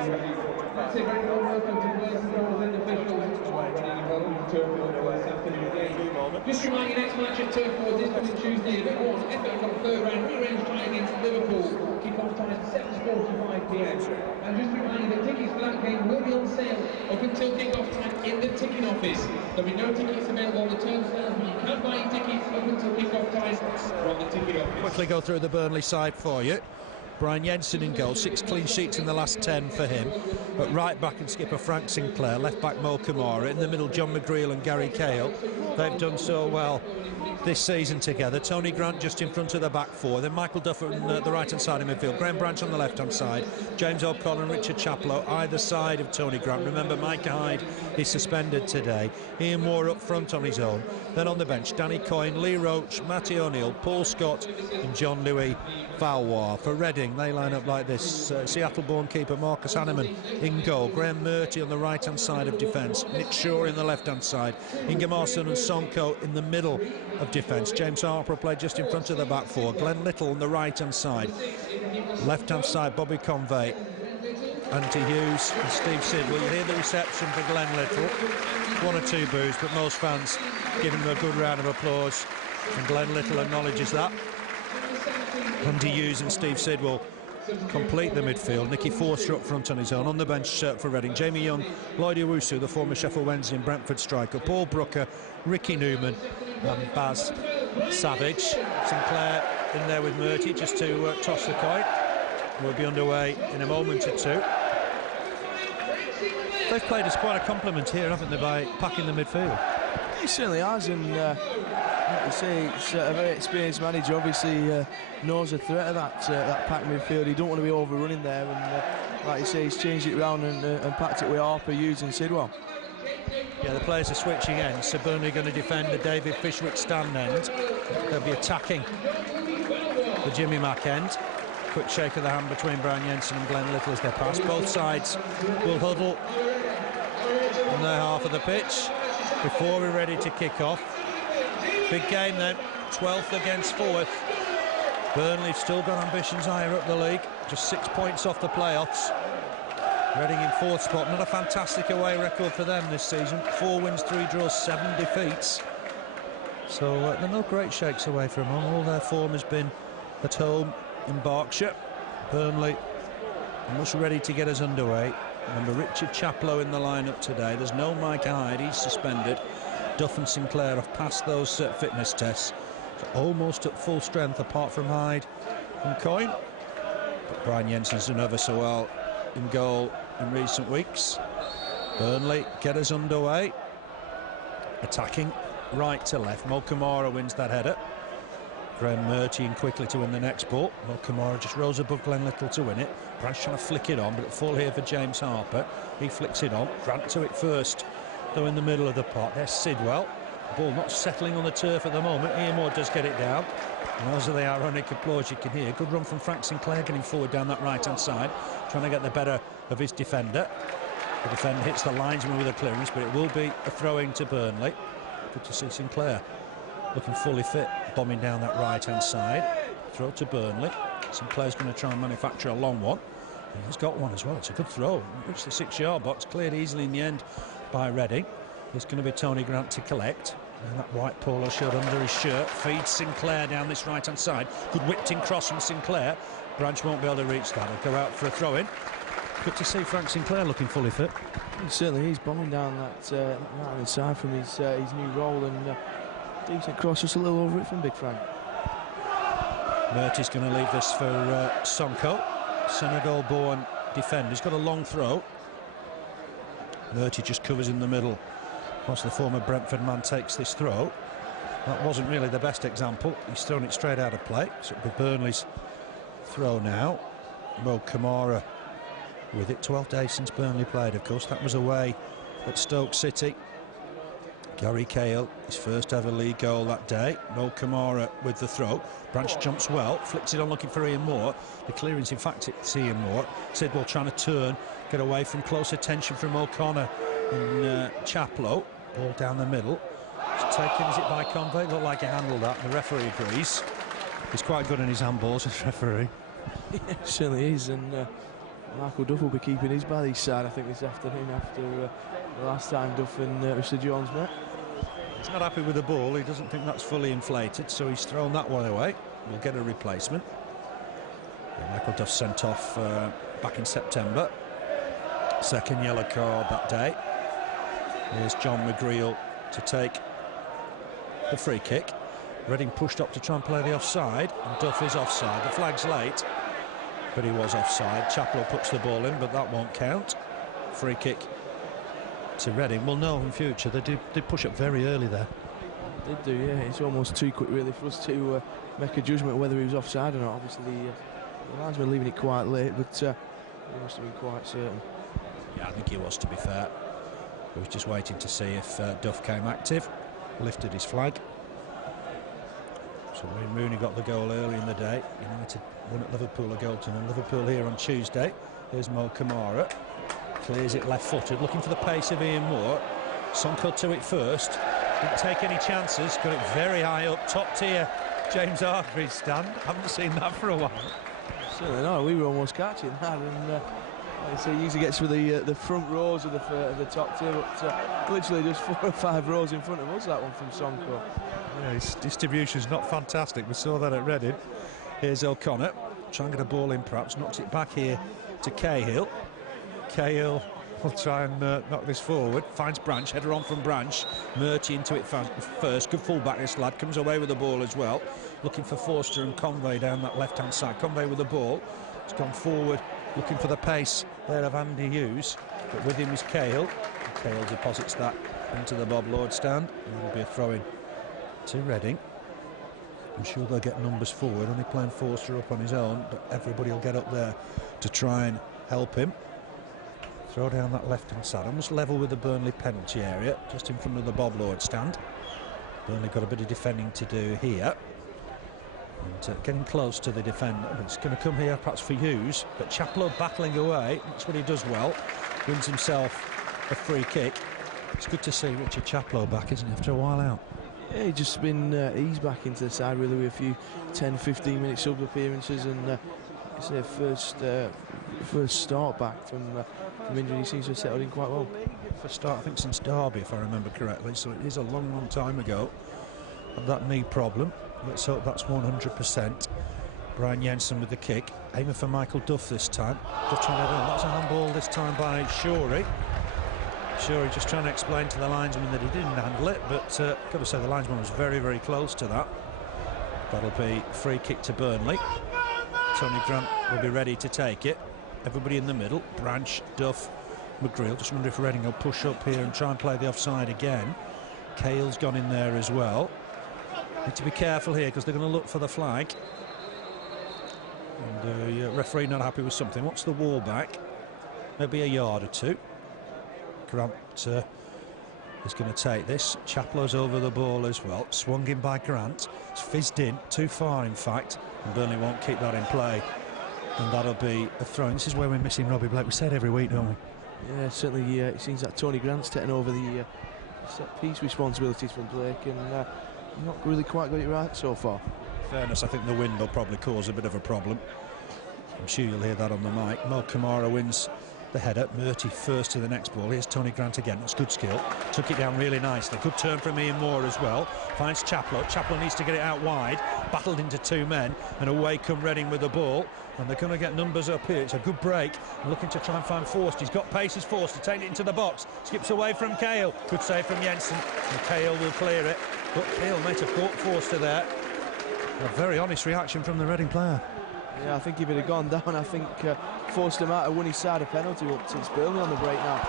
That's it, very well welcome to players and and officials Just remind you, next match at Turf Wars is coming Tuesday, Big One, FA Cup third round, rearranged tie against Liverpool. Kick-off time 7:45 PM. And just to remind you, the tickets for that game will be on sale up until kick-off time in the ticking office. There'll be no tickets available on the turnstiles, but you can buy your tickets up until kick-off time from the ticket office. Quickly go through the Burnley side for you. Brian Jensen in goal, 6 clean sheets in the last 10 for him. At right back and skipper Frank Sinclair, left back Mo Camara, in the middle John McGreal and Gary Cahill. They've done so well this season together. Tony Grant just in front of the back four, then Michael Duff on the right hand side of midfield, Graeme Branch on the left hand side, James O'Connor and Richard Chaplow either side of Tony Grant. Remember, Mike Hyde is suspended today. Ian Moor up front on his own. Then on the bench, Danny Coyne, Lee Roche, Matty O'Neill, Paul Scott and John Louis Valois. For Reading, they line up like this. Seattle-born keeper Marcus Hahnemann in goal. Graeme Murty on the right-hand side of defence. Nick Shorey on the left-hand side. Ingimarsson and Sonko in the middle of defence. James Harper played just in front of the back four. Glen Little on the right-hand side. Left-hand side, Bobby Convey. Andy Hughes and Steve Sidwell. You hear the reception for Glen Little. 1 or 2 boos, but most fans give him a good round of applause. And Glen Little acknowledges that. Andy Hughes and Steve Sidwell complete the midfield. Nicky Forster up front on his own. On the bench for Reading, Jamie Young, Lloyd Owusu, the former Sheffield Wednesday and Brentford striker, Paul Brooker, Ricky Newman and Baz Savage. Sinclair in there with Murty just to toss the coin. We'll be underway in a moment or two. They've played us quite a compliment here, haven't they, by packing the midfield? He certainly has, and like you say, it's a very experienced manager. Obviously knows the threat of that packed midfield. He don't want to be overrunning there, and like you say, he's changed it round and packed it with Harper, Hughes and Sidwell. Yeah, the players are switching ends, so Burnley going to defend the David Fishwick stand end. They'll be attacking the Jimmy Mack end. Quick shake of the hand between Brian Jensen and Glen Little as they pass. Both sides will huddle on their half of the pitch before we're ready to kick off. Big game then, 12th against 4th. Burnley still got ambitions higher up the league, just 6 points off the playoffs. Reading in 4th spot, not a fantastic away record for them this season. 4 wins, 3 draws, 7 defeats. So they're no great shakes away from home. All their form has been at home in Berkshire. Burnley almost ready to get us underway. Remember, Richard Chaplow in the lineup today. There's no Mike Hyde, he's suspended. Duff and Sinclair have passed those fitness tests. So almost at full strength apart from Hyde and Coyne. But Brian Jensen's done ever so well in goal in recent weeks. Burnley get us underway. Attacking right to left. Mo Camara wins that header. Graeme Murty in quickly to win the next ball. Mo Camara just rose above Glen Little to win it. Branch trying to flick it on, but it'll fall here for James Harper. He flicks it on. Grant to it first, though in the middle of the pot. There's Sidwell. The ball not settling on the turf at the moment. Ian Moore does get it down. And those are the ironic applause you can hear. Good run from Frank Sinclair getting forward down that right-hand side, trying to get the better of his defender. The defender hits the linesman with a clearance, but it will be a throw-in to Burnley. Good to see Sinclair looking fully fit, bombing down that right-hand side. Throw to Burnley. Sinclair's going to try and manufacture a long one. And he's got one as well. It's a good throw. Reached the 6-yard box, cleared easily in the end by Reading. There's going to be Tony Grant to collect. And that white polo shirt under his shirt feeds Sinclair down this right-hand side. Good whipped-in cross from Sinclair. Branch won't be able to reach that. He'll go out for a throw-in. Good to see Frank Sinclair looking fully fit. Certainly, he's bombing down that right-hand side from his new role, and decent cross, just a little over it from Big Frank. Murty's going to leave this for Sonko, Senegal-born defender. He's got a long throw. Murty just covers in the middle. Once the former Brentford man takes this throw, that wasn't really the best example. He's thrown it straight out of play. So it'll be Burnley's throw now. Mo Camara with it. 12 days since Burnley played, of course. That was away at Stoke City. Gary Cahill, his first ever league goal that day. Mo Camara with the throw. Branch jumps well, flicks it on looking for Ian Moore. The clearance, in fact, it's Ian Moore. Sidwell trying to turn, get away from close attention from O'Connor and Chaplow. Ball down the middle. It's taken, is it by Convey? Looked like he handled that. The referee agrees. He's quite good in his handballs, this referee. Yeah, certainly is, and Michael Duff will be keeping his by his side, I think, this afternoon after the last time Duff and Mr. Jones met. He's not happy with the ball. He doesn't think that's fully inflated, so he's thrown that one away. We'll get a replacement. Yeah, Michael Duff sent off back in September. Second yellow card that day. Here's John McGreal to take the free kick. Reading pushed up to try and play the offside, and Duff is offside. The flag's late, but he was offside. Chaplow puts the ball in, but that won't count. Free kick to Reading. We'll know in future. They did push up very early there. They do, yeah. It's almost too quick, really, for us to make a judgment whether he was offside or not. Obviously, the linesman leaving it quite late, but he must have been quite certain. Yeah, I think he was, to be fair. He was just waiting to see if Duff came active. Lifted his flag. So Wayne Rooney got the goal early in the day. United won at Liverpool at Golden, and Liverpool here on Tuesday. Here's Camara. Clears it left-footed, looking for the pace of Ian Moor. Sonko to it first. Didn't take any chances. Got it very high up, top tier. James Hargreaves stand. Haven't seen that for a while. Certainly not. We were almost catching that, and like I say, he usually gets for the front rows of the top tier, but literally just 4 or 5 rows in front of us. That one from Sonko. Yeah, his distribution's not fantastic. We saw that at Reading. Here's O'Connor. Trying to get a ball in, perhaps. Knocks it back here to Cahill. Cahill will try and knock this forward. Finds Branch, header on from Branch. Murty into it first. Good fullback, this lad. Comes away with the ball as well. Looking for Forster and Convey down that left-hand side. Convey with the ball. He's gone forward, looking for the pace there of Andy Hughes. But with him is Cahill. Cahill deposits that into the Bob Lord stand. And it'll be a throw-in to Reading. I'm sure they'll get numbers forward. Only playing Forster up on his own, but everybody will get up there to try and help him. Throw down that left-hand side, almost level with the Burnley penalty area, just in front of the Bob Lord stand. Burnley got a bit of defending to do here. And getting close to the defender. It's going to come here perhaps for Hughes, but Chaplow battling away. That's what he does well. Wins himself a free kick. It's good to see Richard Chaplow back, isn't it, after a while out? Yeah, he's just been eased back into the side really with a few 10-15 minute sub appearances, and it's their first start back from injury. He seems to have settled in quite well. First start, I think, since Derby, if I remember correctly, so it is a long time ago. Had that knee problem. Let's hope that's 100%. Brian Jensen with the kick, aiming for Michael Duff this time. Duff trying to head on. That's a handball this time by Shorey. Shorey just trying to explain to the linesman that he didn't handle it, but got to say the linesman was very close to that. That'll be free kick to Burnley. Tony Grant will be ready to take it. Everybody in the middle. Branch, Duff, McGreal. Just wonder if Reading will push up here and try and play the offside again. Cahill's gone in there as well. Need to be careful here because they're going to look for the flag. And the referee not happy with something. What's the wall back? Maybe a yard or two. Grant is going to take this. Chaplow's over the ball as well. Swung in by Grant. It's fizzed in. Too far, in fact. And Burnley won't keep that in play. And that'll be a throw. This is where we're missing Robbie Blake. We said every week, don't we? Yeah, certainly. It seems that Tony Grant's taking over the set-piece responsibilities from Blake, and not really quite got it right so far. In fairness, I think the wind will probably cause a bit of a problem. I'm sure you'll hear that on the mic. Camara wins the header. Murty first to the next ball. Here's Tony Grant again. That's good skill. Took it down really nicely. Good turn from Ian Moor as well. Finds Chaplow. Chaplow needs to get it out wide. Battled into 2 men, and away come Reading with the ball. And they're going to get numbers up here. It's a good break. Looking to try and find Forster. He's got pace as Forster. Taking it into the box. Skips away from Cahill. Good save from Jensen. And Cahill will clear it. But Cahill might have caught Forster there. A very honest reaction from the Reading player. Yeah, I think if it had gone down, I think Forster might have won his side a penalty, but it's Burnley on the break now.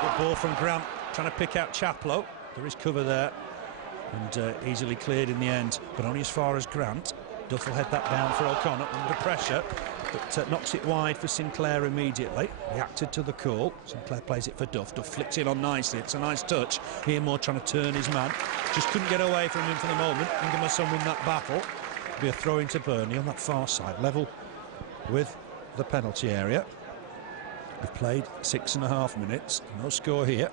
Good ball from Grant, trying to pick out Chaplow. There is cover there, and easily cleared in the end, but only as far as Grant. Duff will head that down for O'Connor under pressure, but knocks it wide for Sinclair immediately. Reacted to the call. Sinclair plays it for Duff. Duff flicks it on nicely. It's a nice touch. Here Moore trying to turn his man. Just couldn't get away from him for the moment. Ingimarsson win that battle. Be a throw into Burnley on that far side, level with the penalty area. We've played 6.5 minutes. No score here.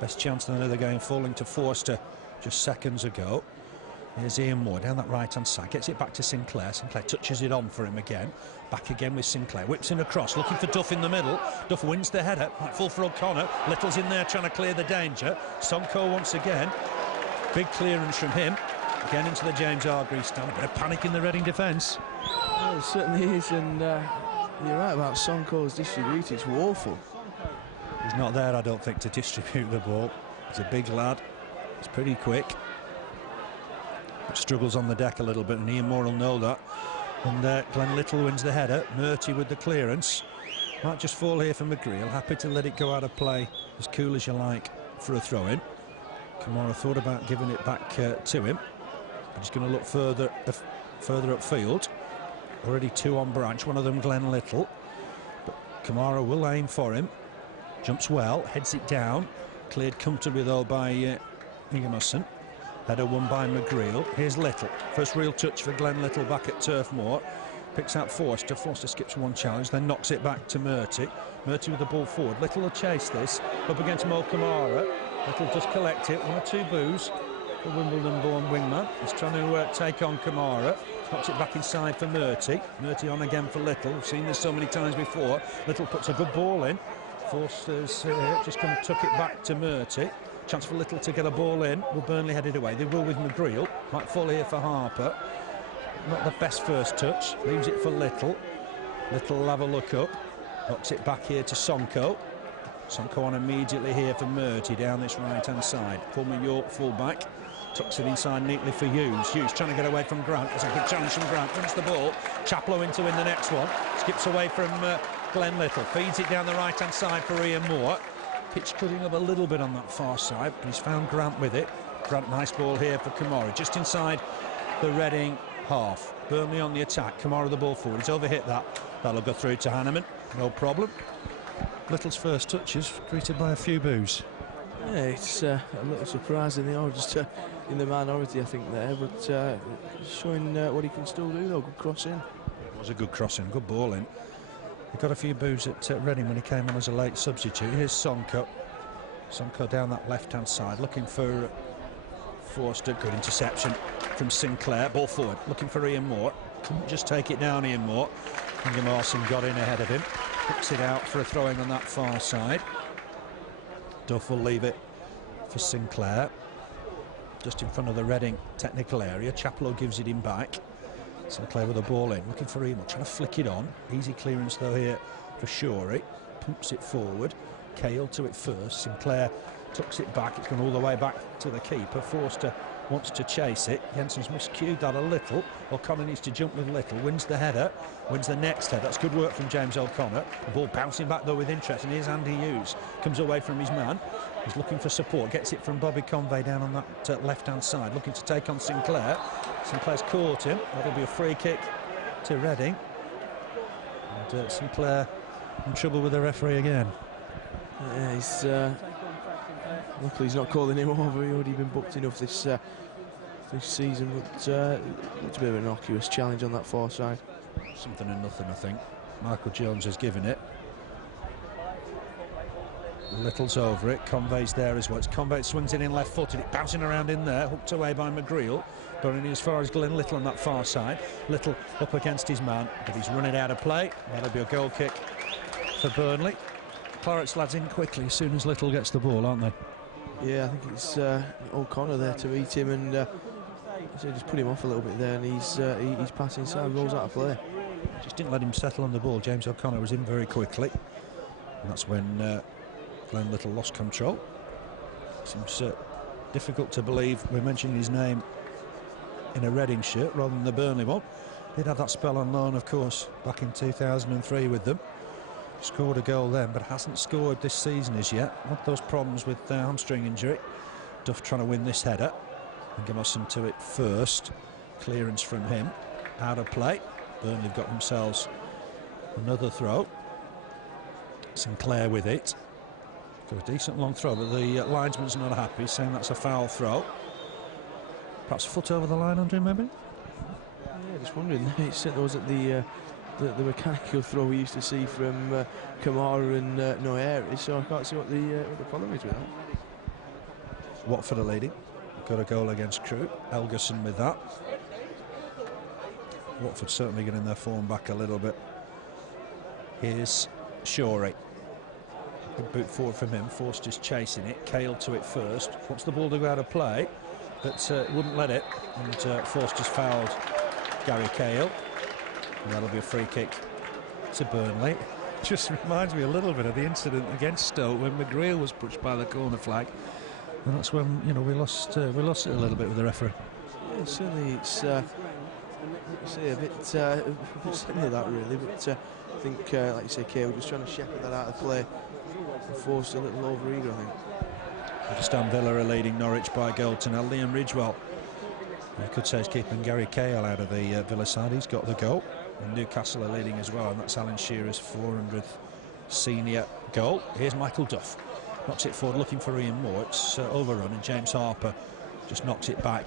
Best chance of another game falling to Forster just seconds ago. Here's Ian Moor down that right-hand side, gets it back to Sinclair. Sinclair touches it on for him again. Back again with Sinclair, whips him across, looking for Duff in the middle. Duff wins the header, might fall for O'Connor. Little's in there trying to clear the danger. Sonko once again, big clearance from him. Again into the James Hargreaves stand. A bit of panic in the Reading defence. Well, it certainly is, and you're right about Sonko's distribute. It's woeful. He's not there, I don't think, to distribute the ball. He's a big lad. He's pretty quick. But struggles on the deck a little bit, and Ian Moore will know that. And Glen Little wins the header. Murty with the clearance. Might just fall here for McGreal. Happy to let it go out of play as cool as you like for a throw-in. Camara thought about giving it back to him, but he's going to look further upfield. Already two on branch, one of them Glen Little. But Camara will aim for him. Jumps well, heads it down. Cleared comfortably though by Ingimarsson. Header won by McGreal. Here's Little. First real touch for Glen Little back at Turf Moor. Picks out Forster. Forster skips one challenge, then knocks it back to Murty. Murty with the ball forward. Little will chase this. Up against Mo Camara. Little just collect it. 1 or 2 boos for Wimbledon-born wingman. He's trying to take on Camara. Knocks it back inside for Murty. Murty on again for Little. We've seen this so many times before. Little puts a good ball in. Forster's just going to tuck it back to Murty. Chance for Little to get a ball in. Will Burnley head it away? They will with McGreal. Might fall here for Harper. Not the best first touch. Leaves it for Little. Little will have a look up. Knocks it back here to Sonko. Sonko on immediately here for Murty down this right-hand side. Former York fullback. Tucks it inside neatly for Hughes. Hughes trying to get away from Grant. There's a good challenge from Grant. Wins the ball. Chaplow in to win the next one. Skips away from Glen Little. Feeds it down the right-hand side for Ian Moore. Pitch cutting up a little bit on that far side, but he's found Grant with it. Grant, nice ball here for Camara, just inside the Reading half. Burnley on the attack. Camara the ball forward. He's overhit that. That'll go through to Hahnemann. No problem. Little's first touch is greeted by a few boos. Yeah, it's a little surprising. They are just in the minority, I think, there, but showing what he can still do, though. Good cross in. It was a good crossing, good ball in. He got a few boos at Reading when he came on as a late substitute. Here's Sonko. Sonko down that left-hand side, looking for Forster. Good interception from Sinclair. Ball forward, looking for Ian Moore. Couldn't just take it down, Ian Moore. Ingimarsson got in ahead of him. Picks it out for a throwing on that far side. Duff will leave it for Sinclair. Just in front of the Reading technical area. Chaplow gives it him back. Sinclair with the ball in, looking for Ívar, trying to flick it on. Easy clearance though here for Shorey. Pumps it forward. Cahill to it first. Sinclair tucks it back. It's gone all the way back to the keeper. Forster wants to chase it. Jensen's miscued that a little. O'Connor needs to jump with Little. Wins the header. Wins the next header. That's good work from James O'Connor. The ball bouncing back though with interest. And here's Andy Hughes. Comes away from his man. He's looking for support. Gets it from Bobby Convey down on that left-hand side. Looking to take on Sinclair. Sinclair's caught him. That'll be a free kick to Reading. And Sinclair in trouble with the referee again. Yeah, he's luckily he's not calling him over. He's already been booked enough this season, but it's a bit of an innocuous challenge on that far side. Something and nothing, I think. Michael Jones has given it. Little's over it. Convey's there as well. It's Convey swings it in left-footed. It bouncing around in there, hooked away by McGreal. But only as far as Glen Little on that far side. Little up against his man, but he's running out of play. That'll be a goal kick for Burnley. Claret's lads in quickly as soon as Little gets the ball, aren't they? Yeah, I think it's O'Connor there to eat him, and so just put him off a little bit there, and he's passing inside, rolls out of play. Just didn't let him settle on the ball. James O'Connor was in very quickly, and that's when Glen Little lost control. Seems difficult to believe we're mentioning his name in a Reading shirt rather than the Burnley one. He'd had that spell on loan, of course, back in 2003 with them. Scored a goal then, but hasn't scored this season as yet. Had those problems with hamstring injury. Duff trying to win this header. Ingimarsson to it first. Clearance from him. Out of play. Burnley have got themselves another throw. Sinclair with it. Got a decent long throw, but the linesman's not happy, saying that's a foul throw. Perhaps foot over the line, Andre, maybe? Yeah, just wondering. It certainly wasn't the mechanical throw we used to see from Camara and Noyeri, so I can't see what the problem is with that. Watford are leading. got a goal against Crewe. Elgerson with that. Watford certainly getting their form back a little bit. Here's Shorey. Good boot forward from him. Forster's chasing it. Cahill to it first. Wants the ball to go out of play, but wouldn't let it. And Forster's fouled Gary Cahill. And that'll be a free kick to Burnley. Just reminds me a little bit of the incident against Stoke when McGreal was pushed by the corner flag, and that's when, you know, we lost it a little bit with the referee. Yeah, certainly it's a bit similar that really, but I think like you say, Cahill just trying to shepherd that out of play and forced a little over eager, I think. Aston Villa are leading Norwich by a goal to nil. Liam Ridgewell, you could say, is keeping Gary Cahill out of the Villa side. He's got the goal. And Newcastle are leading as well, and that's Alan Shearer's 400th senior goal. Here's Michael Duff, knocks it forward looking for Ian Moor. It's overrun, and James Harper just knocks it back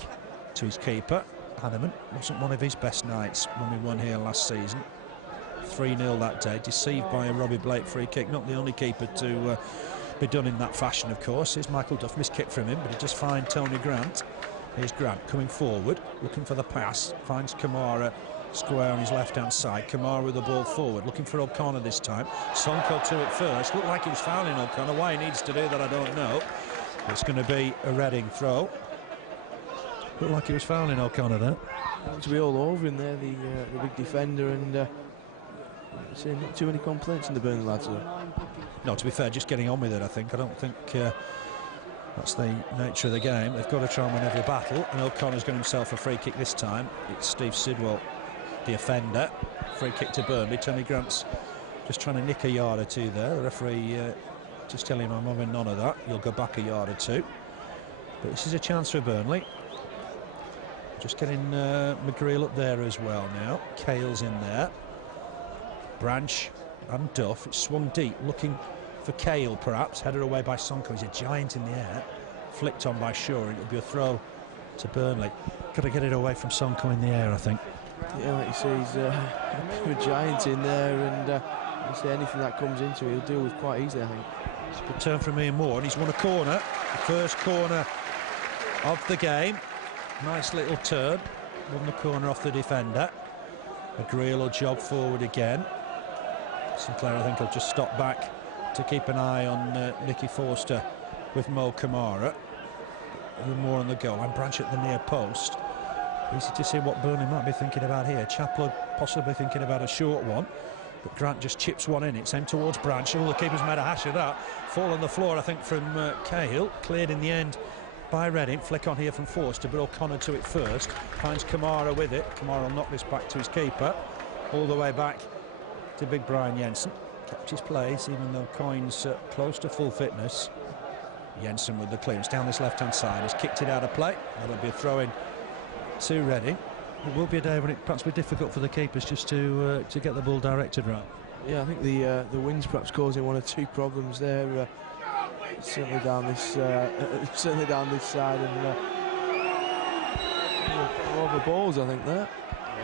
to his keeper. Hahnemann wasn't one of his best nights when we won here last season. 3-0 that day, deceived by a Robbie Blake free kick. Not the only keeper to be done in that fashion, of course. Here's Michael Duff, missed kick from him, but he just finds Tony Grant. Here's Grant coming forward, looking for the pass, finds Camara square on his left-hand side. Camara with the ball forward, looking for O'Connor this time. Sonko to it first. Looked like he was fouling O'Connor. Why he needs to do that, I don't know. It's going to be a Reading throw. Looked like he was fouling O'Connor there. To be all over in there, the big defender, and not too many complaints in the Burnley lads. No, to be fair, just getting on with it, I think. I don't think that's the nature of the game. They've got to try and win every battle, and O'Connor's got himself a free kick this time. It's Steve Sidwell, the offender. Free kick to Burnley. Tony Grant's just trying to nick a yard or two there. The referee just telling him, I'm having none of that. You'll go back a yard or two. But this is a chance for Burnley. Just getting McGreal up there as well now. Cahill's in there. Branch and Duff. It's swung deep, looking for Cahill perhaps. Headed away by Sonko. He's a giant in the air. Flicked on by Shorey. It'll be a throw to Burnley. Got to get it away from Sonko in the air, I think. Yeah, like you say, he's a giant in there, and you say anything that comes into it, he'll deal with quite easily, I think. It's a good turn from Ian Moor, and he's won a corner. The first corner of the game. Nice little turn. Won the corner off the defender. McGreal will job forward again. Sinclair, I think, will just stop back to keep an eye on Nicky Forster with Mo Camara. Ian Moor on the goal, and Branch at the near post. Easy to see what Burnley might be thinking about here. Chaplow possibly thinking about a short one, but Grant just chips one in. It's aimed towards Branch. Oh, the keeper's made a hash of that. Fall on the floor, I think, from Cahill. Cleared in the end by Reading. Flick on here from Forster, but O'Connor to it first. Finds Camara with it. Camara will knock this back to his keeper. All the way back to big Brian Jensen. Kept his place, even though Coyne's close to full fitness. Jensen with the clearance down this left-hand side. Has kicked it out of play. That'll be a throw-in to Reading. It will be a day when it perhaps be difficult for the keepers just to get the ball directed right. Yeah, I think the wind's perhaps causing one or two problems there. Certainly down this side, and over balls, I think there.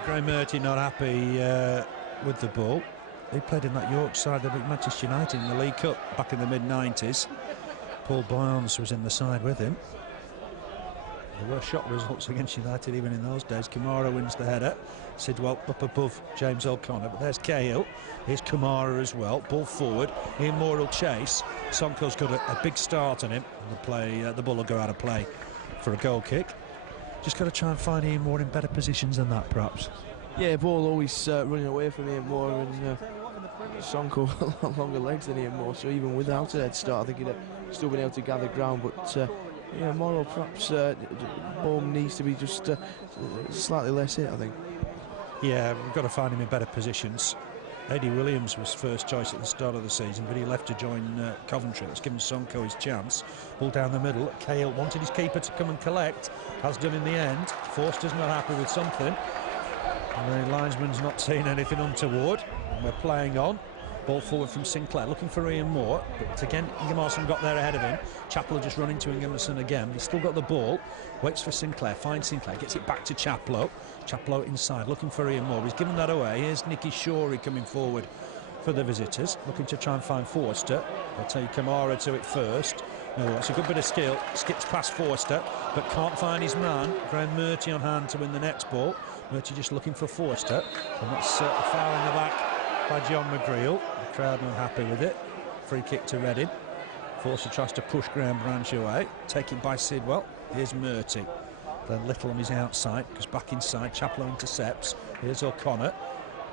Graeme Murty not happy with the ball. He played in that York side of Manchester United in the League Cup back in the mid-90s. Paul Barnes was in the side with him. There were shot results against United even in those days. Camara wins the header. Sidwell up above James O'Connor. But there's Cahill. Here's Camara as well. Ball forward. Ian Moor will chase. Sonko's got a big start on him. And the ball will go out of play for a goal kick. Just got to try and find Ian Moor in better positions than that, perhaps. Yeah, ball always running away from Ian Moor, and Sonko longer legs than Ian Moor. So even without a head start, I think he'd still been able to gather ground. But yeah, Moral perhaps ball needs to be just slightly less hit, I think. Yeah, we've got to find him in better positions. Eddie Williams was first choice at the start of the season, but he left to join Coventry. That's given Sonko his chance. Ball down the middle. Cahill wanted his keeper to come and collect. Has done in the end. Forster's not happy with something. And the linesman's not seen anything untoward. And we're playing on. Ball forward from Sinclair, looking for Ian Moor, but again Ingimarsson got there ahead of him. Chaplow just run into Ingimarsson again. He's still got the ball, waits for Sinclair, finds Sinclair, gets it back to Chaplow. Chaplow inside, looking for Ian Moor. He's given that away. Here's Nicky Shorey coming forward for the visitors, looking to try and find Forster. I'll take Camara to it first. Oh, it's a good bit of skill. Skips past Forster, but can't find his man. Graeme Murty on hand to win the next ball. Murty just looking for Forster, and that's a foul in the back by John McGreal. The crowd not happy with it. Free kick to Reading. Forster tries to push Graham Branch away, taken by Sidwell. Here's Murty. Then Little on his outside, goes back inside. Chaplow intercepts. Here's O'Connor.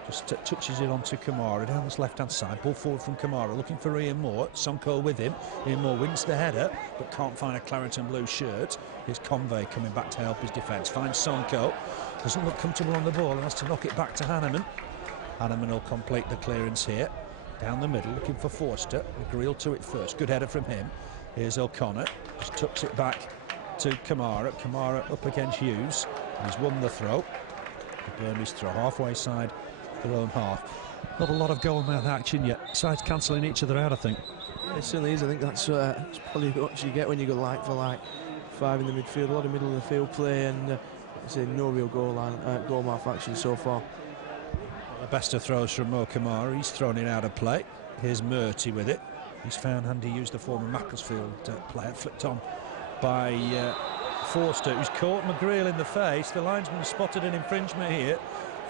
Just touches it onto Camara down this left-hand side. Ball forward from Camara, looking for Ian Moor. Sonko with him. Ian Moor wins the header, but can't find a claret and blue shirt. Here's Convey coming back to help his defence. Finds Sonko. Doesn't look comfortable on the ball and has to knock it back to Hahnemann. Hahnemann will complete the clearance here. Down the middle, looking for Forster. McGreal to it first. Good header from him. Here's O'Connor. Just tucks it back to Camara. Camara up against Hughes. He's won the throw. The Burnley's throw halfway side. Their own half. Not a lot of goal mouth action yet. Sides cancelling each other out, I think. Yeah, it certainly is. I think that's probably what you get when you go like for like. 5 in the midfield, a lot of middle of the field play, and no real goal mouth action so far. The best of throws from Mo Camara. He's thrown it out of play. Here's Murty with it. He's found handy. Used the former Macclesfield player, flicked on by Forster, who's caught McGreal in the face. The linesman spotted an infringement here.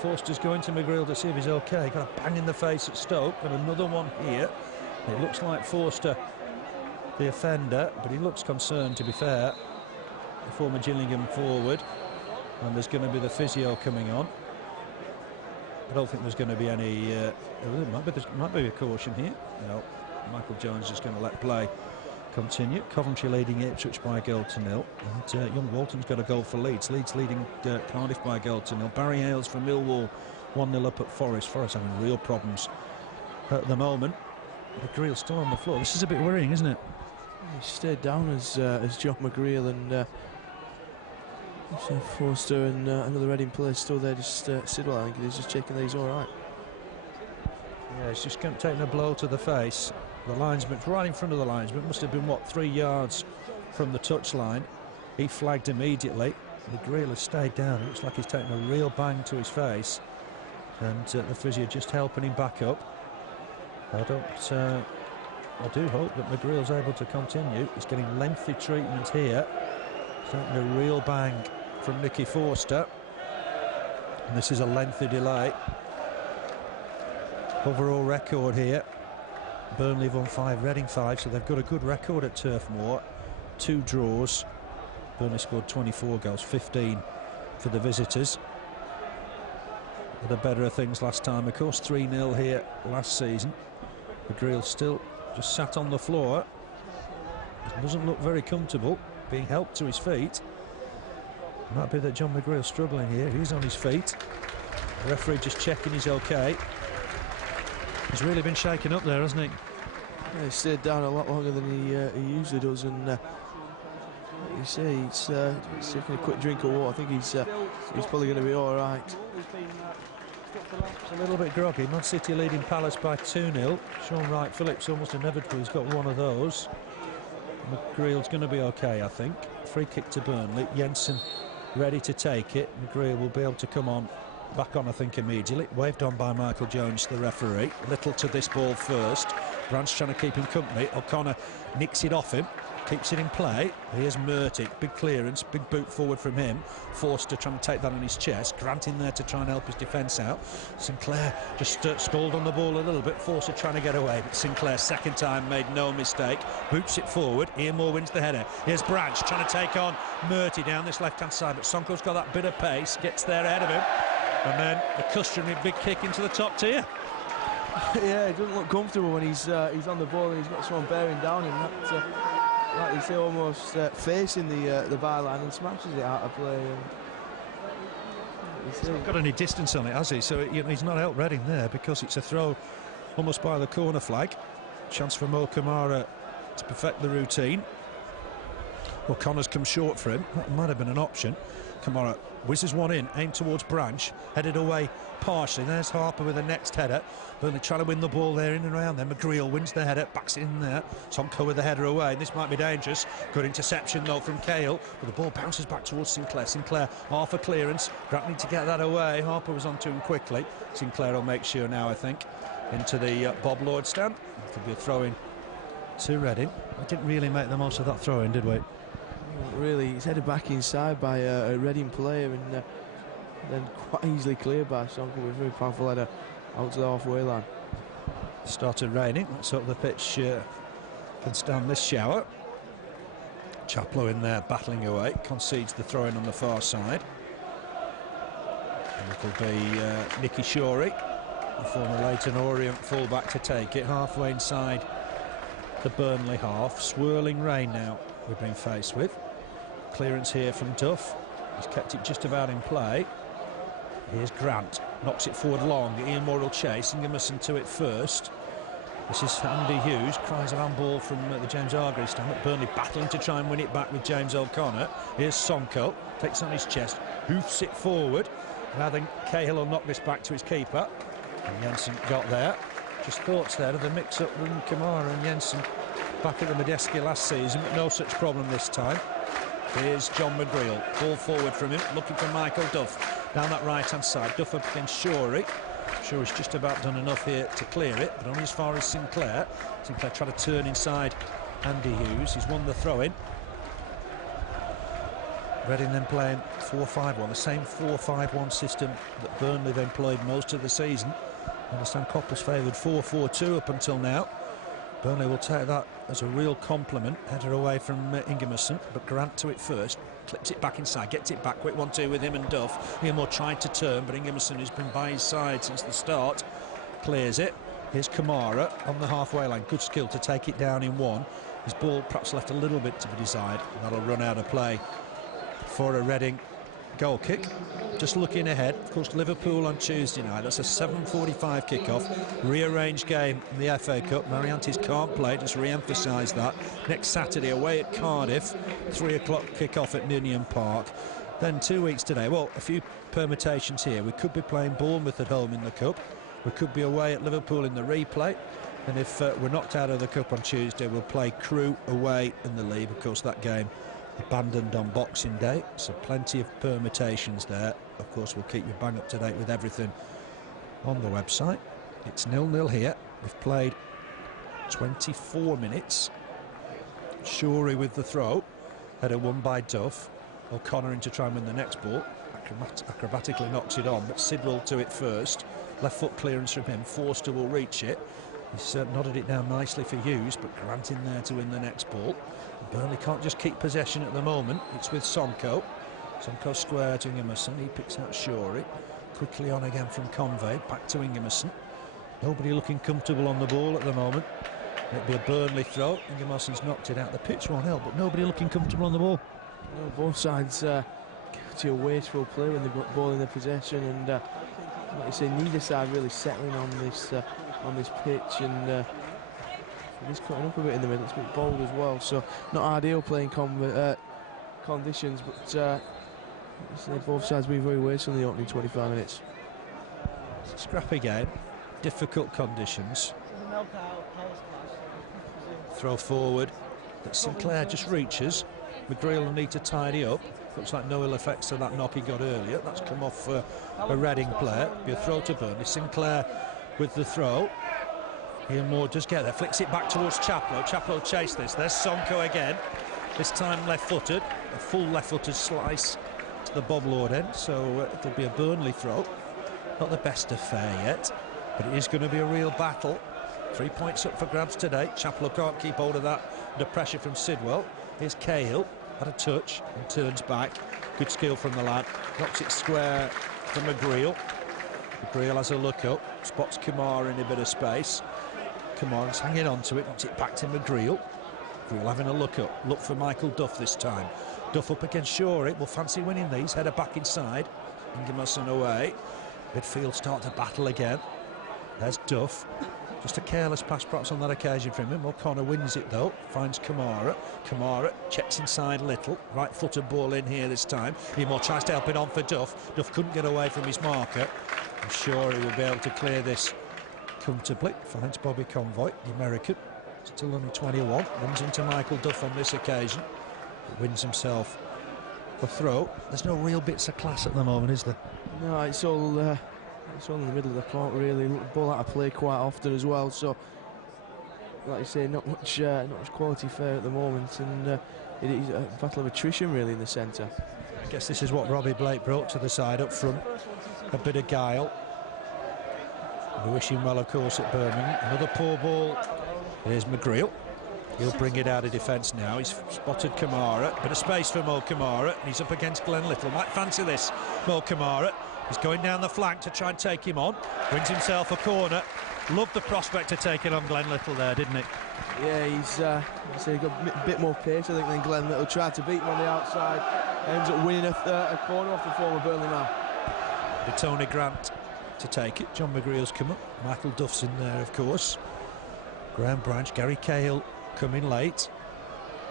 Forster's going to McGreal to see if he's okay. Got a bang in the face at Stoke, and another one here. It looks like Forster, the offender, but he looks concerned, to be fair. The former Gillingham forward, and there's going to be the physio coming on. I don't think there's going to be any. There might be a caution here. No, Michael Jones is going to let play continue. Coventry leading Ipswich by a goal to 0, and Young Walton's got a goal for Leeds. Leeds leading Cardiff by a goal to 0. Barry Hales from Millwall 1-0 up at Forest. Forest having real problems at the moment. McGreal still on the floor. This is a bit worrying, isn't it? He stayed down as John McGreal, and Forster and another Reading player still there. Just Sidwell, I think he's just checking that he's all right. Yeah, he's just taking a blow to the face. The linesman's right in front of the linesman. Must have been, what, 3 yards from the touchline. He flagged immediately. McGreal has stayed down. It looks like he's taken a real bang to his face, and the physio just helping him back up. I do hope that McGreal's able to continue. He's getting lengthy treatment here. He's taking a real bang from Nicky Forster, and this is a lengthy delay. Overall record here, Burnley have won 5, Reading 5, so they've got a good record at Turf Moor. 2 draws. Burnley scored 24 goals, 15 for the visitors. The better of things last time, of course. 3-0 here last season. McGreal still just sat on the floor. Doesn't look very comfortable, being helped to his feet. It might be that John McGreal's struggling here. He's on his feet. The referee just checking he's okay. He's really been shaken up there, hasn't he? Yeah, he stayed down a lot longer than he usually does, and you see he's taking a quick drink of water. I think he's probably going to be all right. It's a little bit groggy. Man City leading Palace by 2-0. Sean Wright-Phillips almost inevitable. He's got one of those. McGreal's going to be okay, I think. Free kick to Burnley. Jensen ready to take it. McGreal will be able to come on. Back on, I think, immediately. Waved on by Michael Jones, the referee. Little to this ball first. Branch trying to keep him company. O'Connor nicks it off him. Keeps it in play. Here's Murty. Big clearance. Big boot forward from him. Forster trying to take that on his chest. Grant in there to try and help his defence out. Sinclair just stalled on the ball a little bit. Forster trying to get away. But Sinclair, second time, made no mistake. Boots it forward. Ian Moor wins the header. Here's Branch trying to take on Murty down this left-hand side. But Sonko's got that bit of pace. Gets there ahead of him. And then the customary big kick into the top tier. Yeah, it doesn't look comfortable when he's on the ball and he's got someone bearing down him. That, like you say, almost facing the byline and smashes it out of play. He's not got any distance on it, has he? So he's not helped Reading there because it's a throw almost by the corner flag. Chance for Mo Camara to perfect the routine. O'Connor's come short for him. That might have been an option. Camara whizzes one in, aimed towards Branch, headed away partially. There's Harper with the next header. Burnley trying to win the ball there in and around there. McGreal wins the header, backs it in there. Sonko with the header away. This might be dangerous. Good interception though from Cahill, but the ball bounces back towards Sinclair. Sinclair half a clearance. Grant need to get that away. Harper was onto him quickly. Sinclair will make sure now, I think, into the Bob Lord stand. It could be a throw-in to Reading. We didn't really make the most of that throw-in, did we? Not really. He's headed back inside by a Reading player and then quite easily cleared by Sonko with a very powerful header out to the halfway line. Started raining. Let's hope the pitch can stand this shower. Chaplow in there battling away, concedes the throw-in on the far side. And it'll be Nicky Shorey, the former Leyton Orient fullback, to take it halfway inside the Burnley half. Swirling rain now we've been faced with. Clearance here from Duff. He's kept it just about in play. Here's Grant, knocks it forward long. Ian Moor will chase. Ingimarsson to it first. This is Andy Hughes, cries of handball from the James Hargreaves stand. Burnley battling to try and win it back with James O'Connor. Here's Sonko, takes on his chest, hoofs it forward. Now then Cahill will knock this back to his keeper. And Jensen got there. Just thoughts there of the mix-up from Camara and Jensen back at the Medeski last season, but no such problem this time. Here's John McGreal, ball forward from him, looking for Michael Duff. Down that right-hand side, Duff up against Shorey. Shorey's just about done enough here to clear it, but only as far as Sinclair. Sinclair tried to turn inside Andy Hughes. He's won the throw-in. Reading then playing 4-5-1, the same 4-5-1 system that Burnley have employed most of the season. I understand Coppell's favoured 4-4-2 up until now. Burnley will take that as a real compliment. Header away from Ingimarsson, but Grant to it first. Clips it back inside, gets it back, quick 1-2 with him and Duff. Ian Moor tried to turn, but Ingimarsson, who's been by his side since the start, clears it. Here's Camara on the halfway line. Good skill to take it down in one. His ball perhaps left a little bit to be desired, and that'll run out of play for a Reading goal kick. Just looking ahead, of course, Liverpool on Tuesday night. That's a 7:45 kickoff. Rearranged game in the FA Cup. Mariantis can't play, just re-emphasise that. Next Saturday away at Cardiff, 3 o'clock kickoff at Ninian Park. Then 2 weeks today, well, a few permutations here. We could be playing Bournemouth at home in the Cup. We could be away at Liverpool in the replay. And if we're knocked out of the Cup on Tuesday, we'll play Crewe away in the league. Of course, that game abandoned on Boxing Day, so plenty of permutations there. Of course, we'll keep you bang up to date with everything on the website. It's 0-0 here. We've played 24 minutes. Shorey with the throw. Header won by Duff. O'Connor in to try and win the next ball. Acrobatically knocks it on, but Sidwell to it first. Left foot clearance from him. Forster will reach it. He's nodded it down nicely for Hughes, but Grant in there to win the next ball. Burnley can't just keep possession at the moment. It's with Sonko. Sonko square to Ingimarsson. He picks out Shorey. Quickly on again from Convey. Back to Ingimarsson. Nobody looking comfortable on the ball at the moment. It'll be a Burnley throw. Ingimarsson's knocked it out. The pitch won't help, but nobody looking comfortable on the ball. No, both sides to a wasteful play when they've got the ball in their possession, and like you say, neither side really settling on this pitch, and he's cutting up a bit in the middle. It's a bit bold as well, so not ideal playing conditions, but both sides being very wasteful in the opening 25 minutes. It's a scrappy game, difficult conditions. Throw forward, but Sinclair just reaches. McGreal will need to tidy up. Looks like no ill effects to that knock he got earlier. That's come off a Reading player. Be a throw to Burnley. Sinclair with the throw. Ian Moor does get there, flicks it back towards Chaplow. Chaplow chased this. There's Sonko again. This time left-footed. A full left-footed slice to the Bob Lord end. So it'll be a Burnley throw. Not the best of fare yet, but it is going to be a real battle. 3 points up for grabs today. Chaplow can't keep hold of that under pressure from Sidwell. Here's Cahill, had a touch and turns back. Good skill from the lad. Knocks it square for McGreal. McGreal has a look up, spots Camara in a bit of space. Camara's hanging on to it, knocks it back to McGreal. McGreal having a look up, look for Michael Duff this time. Duff up against Shorey, will fancy winning these. Header back inside. Ingimarsson away. Midfield start to battle again. There's Duff. Just a careless pass perhaps on that occasion from him. O'Connor wins it though, finds Camara. Camara checks inside a little. Right-footed ball in here this time. Moor tries to help it on for Duff. Duff couldn't get away from his marker. I'm sure he will be able to clear this comfortably. Finds Bobby Convey, the American. Still only 21. Runs into Michael Duff on this occasion. Wins himself a throw. There's no real bits of class at the moment, is there? No, it's all in the middle of the court, really. Ball out of play quite often as well, so like you say, not much quality fair at the moment, and it is a battle of attrition really in the centre. I guess this is what Robbie Blake brought to the side up front. A bit of guile. We wish him well, of course, at Birmingham. Another poor ball. Here's McGreal. He'll bring it out of defence now. He's spotted Camara. Bit of space for Mo Camara. And he's up against Glen Little. Might fancy this, Mo Camara. He's going down the flank to try and take him on. Wins himself a corner. Loved the prospect of taking on Glen Little there, didn't he? Yeah, he's got a bit more pace, I think, than Glen Little. Tried to beat him on the outside. Ends up winning a corner off the former Burnley man. Tony Grant to take it. John McGreal's come up. Michael Duff's in there, of course. Graham Branch, Gary Cahill coming late.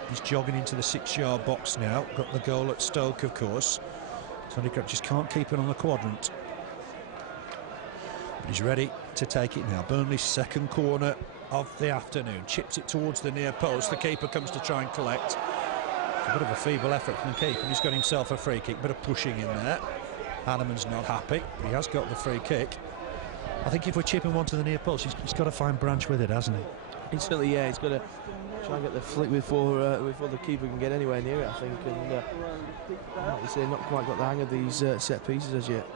He's jogging into the 6-yard box now. Got the goal at Stoke, of course. Tony Grant just can't keep it on the quadrant. But he's ready to take it now. Burnley's second corner of the afternoon. Chips it towards the near post. The keeper comes to try and collect. It's a bit of a feeble effort from the keeper. He's got himself a free kick. Bit of pushing in there. Hahnemann's not happy, but he has got the free kick. I think if we're chipping one to the near post, he's got to find Branch with it, hasn't he? He's certainly, yeah, he's got to try and get the flick before the keeper can get anywhere near it, I think. And like you say, not quite got the hang of these set pieces as yet.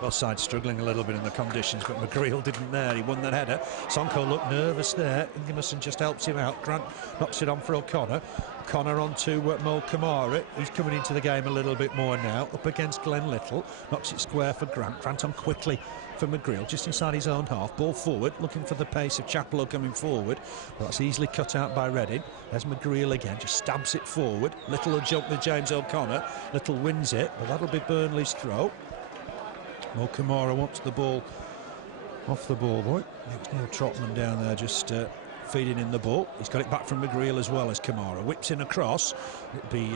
Both sides struggling a little bit in the conditions, but McGreal didn't there. He won that header. Sonko looked nervous there. Ingimarsson just helps him out. Grant knocks it on for O'Connor. Connor on to Mo Camara. He's coming into the game a little bit more now. Up against Glen Little. Knocks it square for Grant. Grant on quickly for McGreal, just inside his own half. Ball forward, looking for the pace of Chaplow coming forward. Well, that's easily cut out by Redding. There's McGreal again, just stabs it forward. Little will jump with James O'Connor. Little wins it, but that'll be Burnley's throw. Mo Camara wants the ball off the ball boy. It's Neil Trotman down there just feeding in the ball. He's got it back from McGreal as well as Camara. Whips in across. It'll be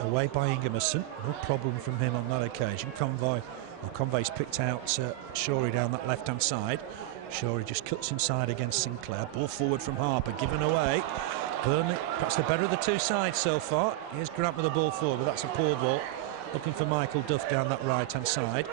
away by Ingimarsson. No problem from him on that occasion. Convey's picked out Shorey down that left-hand side. Shorey just cuts inside against Sinclair. Ball forward from Harper, given away. Burnley, perhaps the better of the two sides so far. Here's Grant with the ball forward, but that's a poor ball. Looking for Michael Duff down that right-hand side.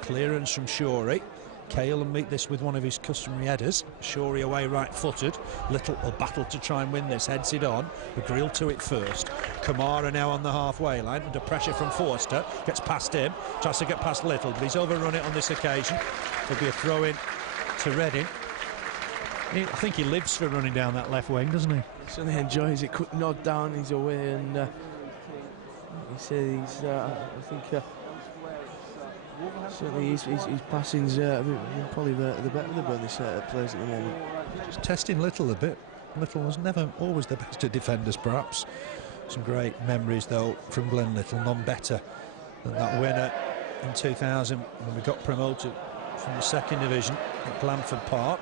Clearance from Shorey. Cahill will meet this with one of his customary headers. Shorey away right-footed. Little will battle to try and win this. Heads it on. McGreal to it first. Camara now on the halfway line under pressure from Forster. Gets past him. Tries to get past Little, but he's overrun it on this occasion. There'll be a throw-in to Redding. I think he lives for running down that left wing, doesn't he? He certainly enjoys it. Quick nod down, he's away, and he says he's. I think. Certainly his passing's probably the better of the Burnley players at the moment. Just testing Little a bit. Little was never always the best of defenders, perhaps. Some great memories though from Glen Little, none better than that winner in 2000 when we got promoted from the second division at Blandford Park.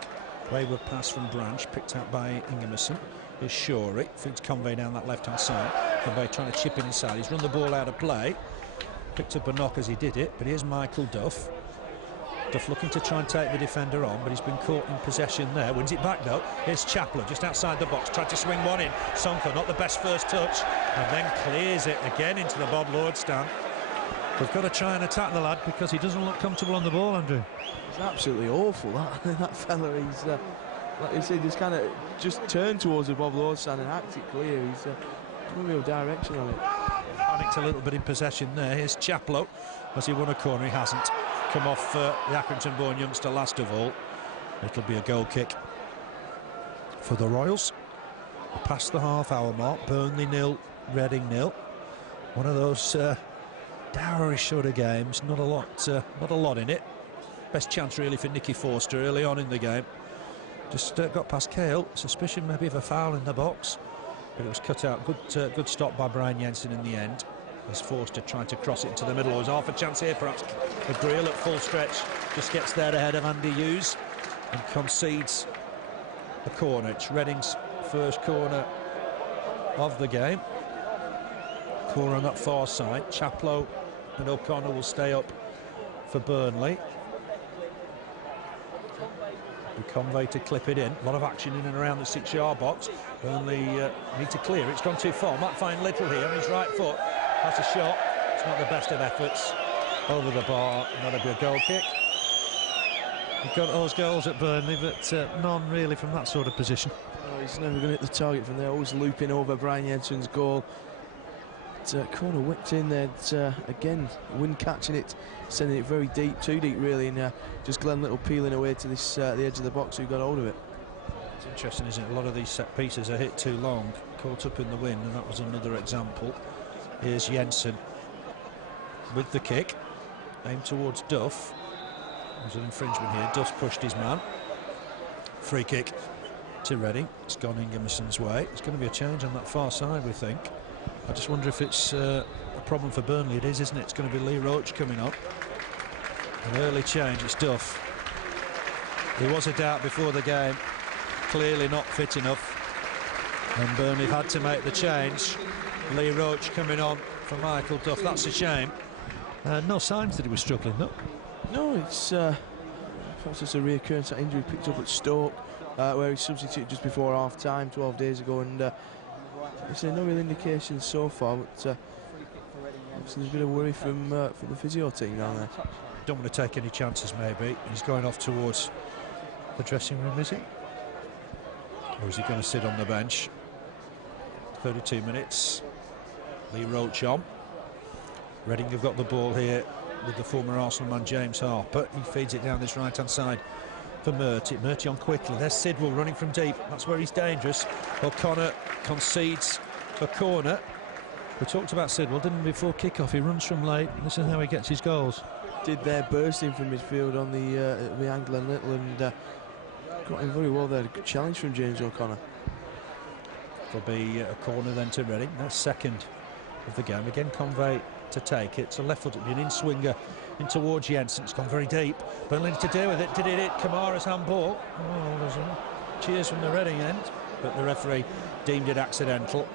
Wayward pass from Branch, picked out by Ingimarsson. Here's Shorey, feeds Convey down that left hand side. Convey trying to chip inside, he's run the ball out of play. Picked up a knock as he did it, but here's Michael Duff. Duff looking to try and take the defender on, but he's been caught in possession there. Wins it back though. Here's Chaplow just outside the box, tried to swing one in. Sonko, not the best first touch, and then clears it again into the Bob Lord stand. We've got to try and attack the lad because he doesn't look comfortable on the ball, Andrew. It's absolutely awful, that fella. He's like you said, just turned towards the Bob Lord stand and hacked it clear. He's no real direction on it. Panicked a little bit in possession there. Here's Chaplow. Has he won a corner? He hasn't. Come off the Accrington-born youngster last of all. It'll be a goal kick for the Royals. Past the half-hour mark. Burnley 0, Reading 0. One of those dourish sort of games. Not a lot in it. Best chance really for Nicky Forster early on in the game. Just got past Cahill. Suspicion maybe of a foul in the box. But it was cut out. Good stop by Brian Jensen in the end. As Forster tried to cross it into the middle. There's half a chance here, perhaps. McGreal at full stretch just gets there ahead of Andy Hughes and concedes the corner. It's Reading's first corner of the game. Corner on that far side. Chaplow and O'Connor will stay up for Burnley. Convey to clip it in. A lot of action in and around the 6-yard box. Burnley need to clear it. It's gone too far. Might find Little here on his right foot. That's a shot. It's not the best of efforts. Over the bar. That'll be a goal kick. We've got those goals at Burnley, but none really from that sort of position. Oh, he's never going to hit the target from there, always looping over Brian Jensen's goal. Corner whipped in there, again, wind catching it, sending it very deep, too deep really, and just Glen Little peeling away to this the edge of the box who got hold of it. It's interesting, isn't it? A lot of these set pieces are hit too long, caught up in the wind, and that was another example. Here's Jensen with the kick, aimed towards Duff. There's an infringement here. Duff's pushed his man. Free kick to Reading. It's gone Ingimarsson's way. It's going to be a change on that far side, we think. I just wonder if it's a problem for Burnley. It is, isn't it? It's going to be Lee Roche coming on. An early change. It's Duff. He was a doubt before the game. Clearly not fit enough. And Burnley had to make the change. Lee Roche coming on for Michael Duff. That's a shame. No signs that he was struggling, though. No, it's perhaps it's a reoccurrence, that injury picked up at Stoke, where he substituted just before half-time 12 days ago, and there's no real indication so far, but there's a bit of worry from the physio team down there. Don't want to take any chances, maybe. He's going off towards the dressing room, is he? Or is he going to sit on the bench? 32 minutes. Lee Roche on. Reading have got the ball here with the former Arsenal man James Harper. He feeds it down this right-hand side for Murty. Murty on quickly. There's Sidwell running from deep. That's where he's dangerous. O'Connor concedes a corner. We talked about Sidwell, didn't we, before kick-off? He runs from late. This is how he gets his goals. Did there, bursting from midfield on the angle and Little, and got him very well there. A good challenge from James O'Connor. There'll be a corner then to Reading. That's second of the game. Again, Convey to take it. It's a left foot, an in-swinger in towards Jensen. It's gone very deep. Burnley to deal with it. Did it hit Camara's handball? Oh, there's a cheers from the Reading end, but the referee deemed it accidental.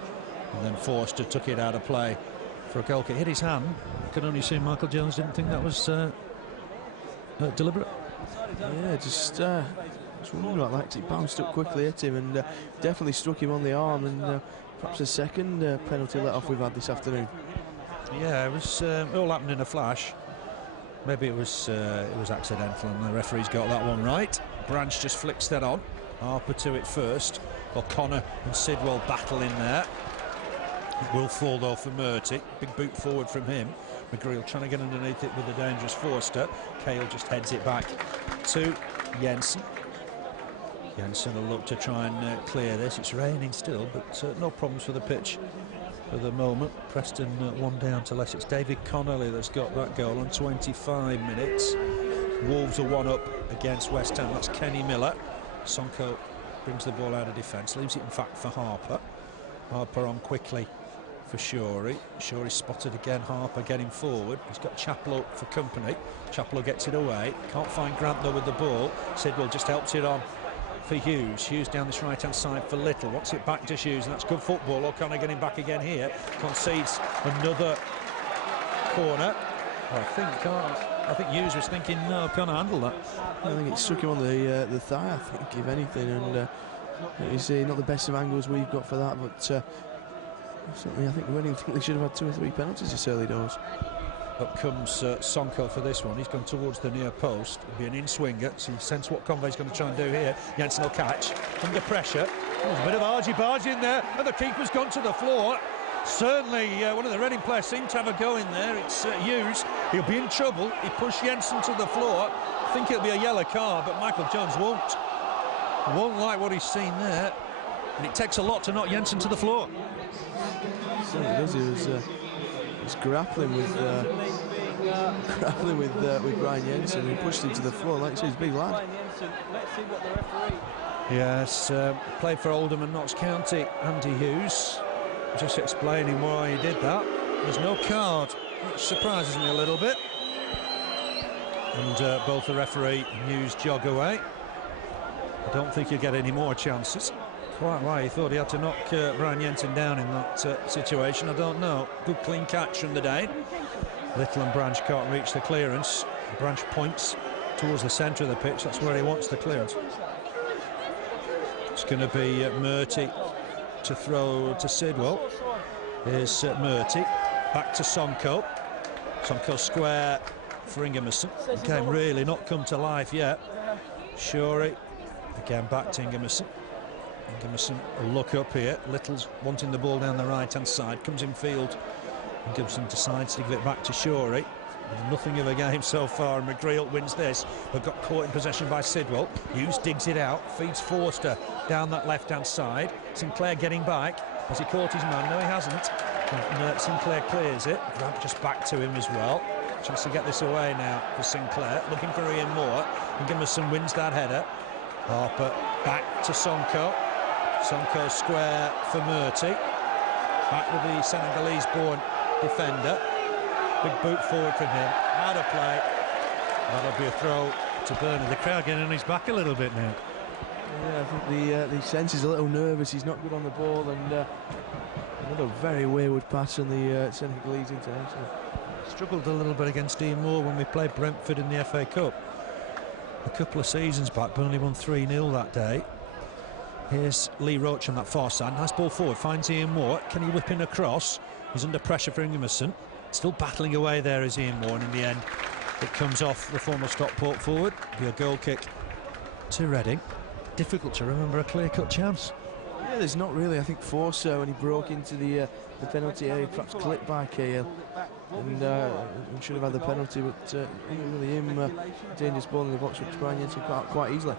And then Forster took it out of play for a goal kick. Hit his hand. I can only assume Michael Jones didn't think that was deliberate. Yeah, just wondering about that, 'cause it bounced up quickly at him and definitely struck him on the arm, and perhaps a second penalty let off we've had this afternoon. Yeah, it was all happened in a flash. Maybe it was accidental, and the referee's got that one right. Branch just flicks that on. Harper to it first. O'Connor and Sidwell battle in there. It will fall though for Murty. Big boot forward from him. McGreal trying to get underneath it with the dangerous Forster. Cahill just heads it back to Jensen. Jensen will look to try and clear this. It's raining still, but no problems for the pitch for the moment. Preston one down to less. It's David Connolly that's got that goal on 25 minutes. Wolves are one up against West Ham. That's Kenny Miller. Sonko brings the ball out of defence, leaves it in fact for Harper. Harper on quickly for Shorey. Shorey spotted again. Harper getting forward. He's got Chaplow for company. Chaplow gets it away. Can't find Grant though with the ball. Sidwell just helps it on for Hughes. Hughes down this right-hand side for Little. Wants it back to Hughes, and that's good football. O'Connor getting back again here. Concedes another corner. I think Hughes was thinking, no, can't handle that. I think it struck him on the thigh, I think, if anything, and you see, not the best of angles we've got for that, but certainly I think Reading think they should have had 2 or 3 penalties this early doors. Up comes Sonko for this one. He's gone towards the near post. It'll be an in-swinger, so you sense what Convey's going to try and do here. Jensen will catch under pressure. There's a bit of argy-bargy in there, and the keeper's gone to the floor. Certainly one of the Reading players seemed to have a go in there. It's Hughes. He'll be in trouble. He pushed Jensen to the floor. I think it'll be a yellow card, but Michael Jones won't like what he's seen there. And it takes a lot to knock Jensen to the floor. Certainly does. He was grappling with Brian Jensen. He pushed him to the floor. Like I say, he's a big lad. Yes, played for Oldham and Notts County. Andy Hughes just explaining why he did that. There's no card, which surprises me a little bit. And both the referee and Hughes jog away. I don't think he'll get any more chances. Quite why he thought he had to knock Brian Jensen down in that situation, I don't know. Good clean catch from the Dane. Little and Branch can't reach the clearance. Branch points towards the centre of the pitch. That's where he wants the clearance. It's going to be Murty to throw to Sidwell. Here's Murty. Back to Sonko. Sonko square for Ingimarsson. The game really not come to life yet. Shorey again back to Ingimarsson. Ingimarsson will look up here. Little's wanting the ball down the right-hand side, comes in field. Ingimarsson decides to give it back to Shorey. Nothing of a game so far, and McGreal wins this, but got caught in possession by Sidwell. Hughes digs it out, feeds Forster down that left-hand side. Sinclair getting back. Has he caught his man? No, he hasn't. And Sinclair clears it. Grant just back to him as well. Chance to get this away now for Sinclair. Looking for Ian Moor. Ingimarsson wins that header. Harper back to Sonko. Sonko square for Murty. Back with the Senegalese-born defender. Big boot forward from him. Out of play. That'll be a throw to Burnley. The crowd getting on his back a little bit now. Yeah, I think the sense is a little nervous. He's not good on the ball, and another very wayward pass on the Senegalese international. Struggled a little bit against Ian Moor when we played Brentford in the FA Cup a couple of seasons back. Burnley won 3-0 that day. Here's Lee Roche on that far side. Nice ball forward, finds Ian Moor. Can he whip in across? He's under pressure for Ingimarsson. Still battling away there is Ian Moor, and in the end it comes off the former Stockport forward. Be a goal kick to Reading. Difficult to remember a clear-cut chance. Yeah, there's not really. I think Forster, when he broke into the penalty area, perhaps clipped by Cahill, and should have had the penalty, but really him dangerous ball in the box, which Brian Jensen got out quite easily.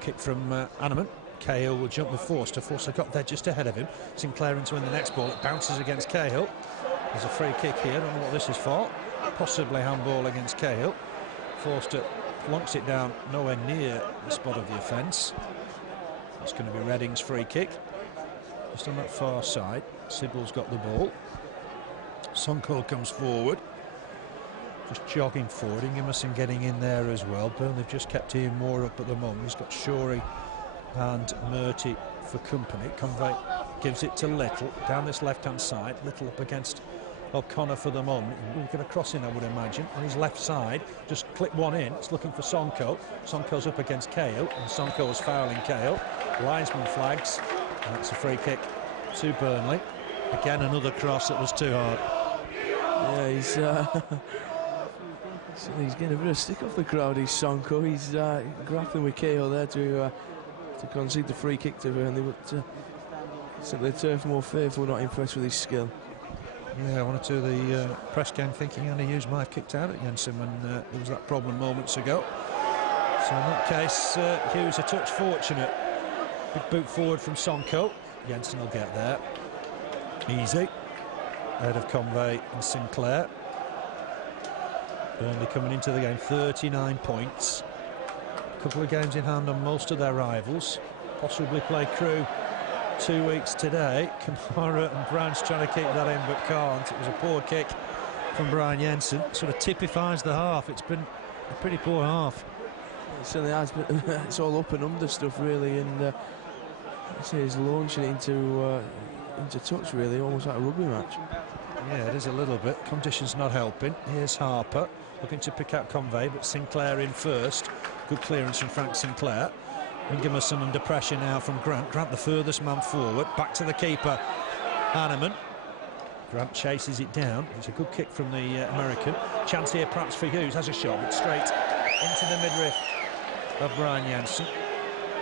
Kick from Hahnemann. Cahill will jump with Forster. Forster got there just ahead of him. Sinclair in to win the next ball. It bounces against Cahill. There's a free kick here. I don't know what this is for. Possibly handball against Cahill. Forster plonks it down nowhere near the spot of the offence. It's going to be Reading's free kick. Just on that far side. Sidwell's got the ball. Sonko comes forward. Just jogging forward. Ingimarsson getting in there as well. Burnley have just kept Ian Moor up at the moment. He's got Shorey and Murty for company. Convey gives it to Little down this left-hand side. Little up against O'Connor for the moment. We'll get a cross in, I would imagine, on his left side. Just clip one in. It's looking for Sonko. Sonko's up against Cahill, and Sonko is fouling Cahill. Linesman flags, and that's a free kick to Burnley. Again, another cross that was too hard. Yeah, he's getting a bit of stick off the crowd. He's Sonko. He's grappling with Cahill there to concede the free kick to Burnley, but simply the turf more faithful, not impressed with his skill. Yeah, one or two of the press gang thinking Andy Hughes might have kicked out at Jensen when there was that problem moments ago. So in that case, Hughes a touch fortunate. Big boot forward from Sonko. Jensen will get there. Easy. Ahead of Convey and Sinclair. Burnley coming into the game 39 points. A couple of games in hand on most of their rivals. Possibly play Crewe 2 weeks today. Camara and Branch trying to keep that in but can't. It was a poor kick from Brian Jensen. Sort of typifies the half. It's been a pretty poor half. It certainly has, but it's all up and under stuff really, and he's launching it into touch really, almost like a rugby match. Yeah, it is a little bit. Conditions not helping. Here's Harper looking to pick out Convey, but Sinclair in first. Good clearance from Frank Sinclair. Ingimarsson under pressure now from Grant. Grant the furthest man forward. Back to the keeper, Hahnemann. Grant chases it down. It's a good kick from the American. Chance here perhaps for Hughes. Has a shot, but straight into the midriff of Brian Jensen.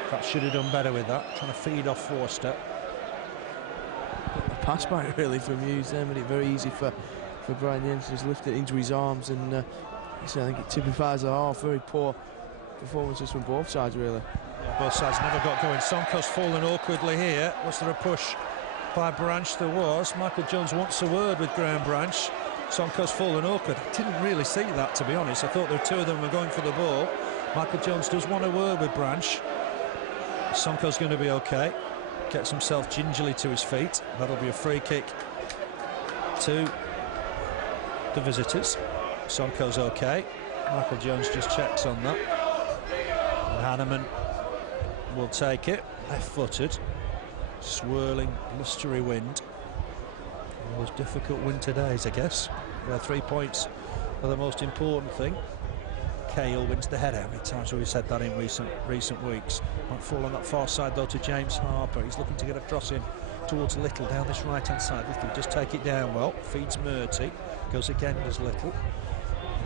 Perhaps should have done better with that. Trying to feed off Forster. A pass back really from Hughes there, made it very easy for Brian Jensen. Just lift it into his arms, and I think it typifies the half. Very poor performances from both sides really. Yeah, both sides never got going. Sonko's fallen awkwardly here. Was there a push by Branch? There was. Michael Jones wants a word with Graham Branch. Sonko's fallen awkward. I didn't really see that, to be honest. I thought the two of them were going for the ball. Michael Jones does want a word with Branch. Sonko's going to be okay. Gets himself gingerly to his feet. That'll be a free kick to the visitors. Sonko's okay. Michael Jones just checks on that. And Hahnemann will take it. Left-footed. Swirling, blustery wind. One of those difficult winter days, I guess. Where 3 points are the most important thing. Cahill wins the header. How many times have we said that in recent weeks? Might fall on that far side though to James Harper. He's looking to get a cross in towards Little down this right hand side. Little just take it down well. Feeds Murty. Goes again, does Little.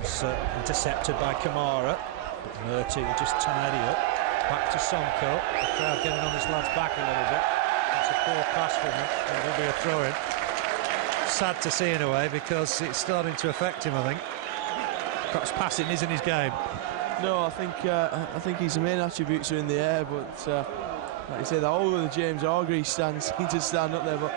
It's intercepted by Camara. But Murty will just tidy up. Back to Sonko. The crowd getting on this lad's back a little bit. It's a poor pass from him. There'll be a throw-in. Sad to see in a way, because it's starting to affect him, I think. Perhaps passing isn't his game. No, I think his main attributes are in the air, but like you say, the whole of the James Hargreaves stands seem to stand up there, but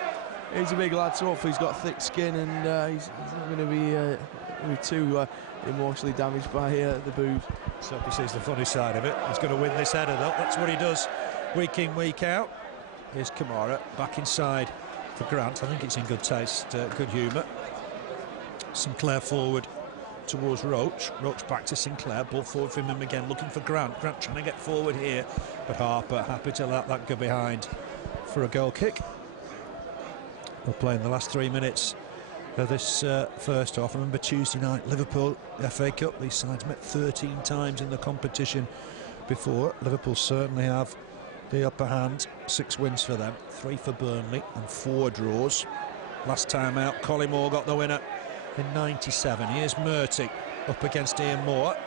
he's a big lad, so hopefully he's got thick skin, and he's not going to be too emotionally damaged by the boos. So he sees the funny side of it. He's going to win this header, though. That's what he does week in, week out. Here's Camara back inside for Grant. I think it's in good taste, good humour. Sinclair forward towards Roche. Roche back to Sinclair. Ball forward from him again, looking for Grant. Grant trying to get forward here, but Harper happy to let that go behind for a goal kick. We're playing the last 3 minutes of this first half. Remember Tuesday night, Liverpool, FA Cup. These sides met 13 times in the competition before. Liverpool certainly have the upper hand. 6 wins for them, 3 for Burnley and 4 draws. Last time out, Moor got the winner in '97. Here's Murty up against Ian Moor.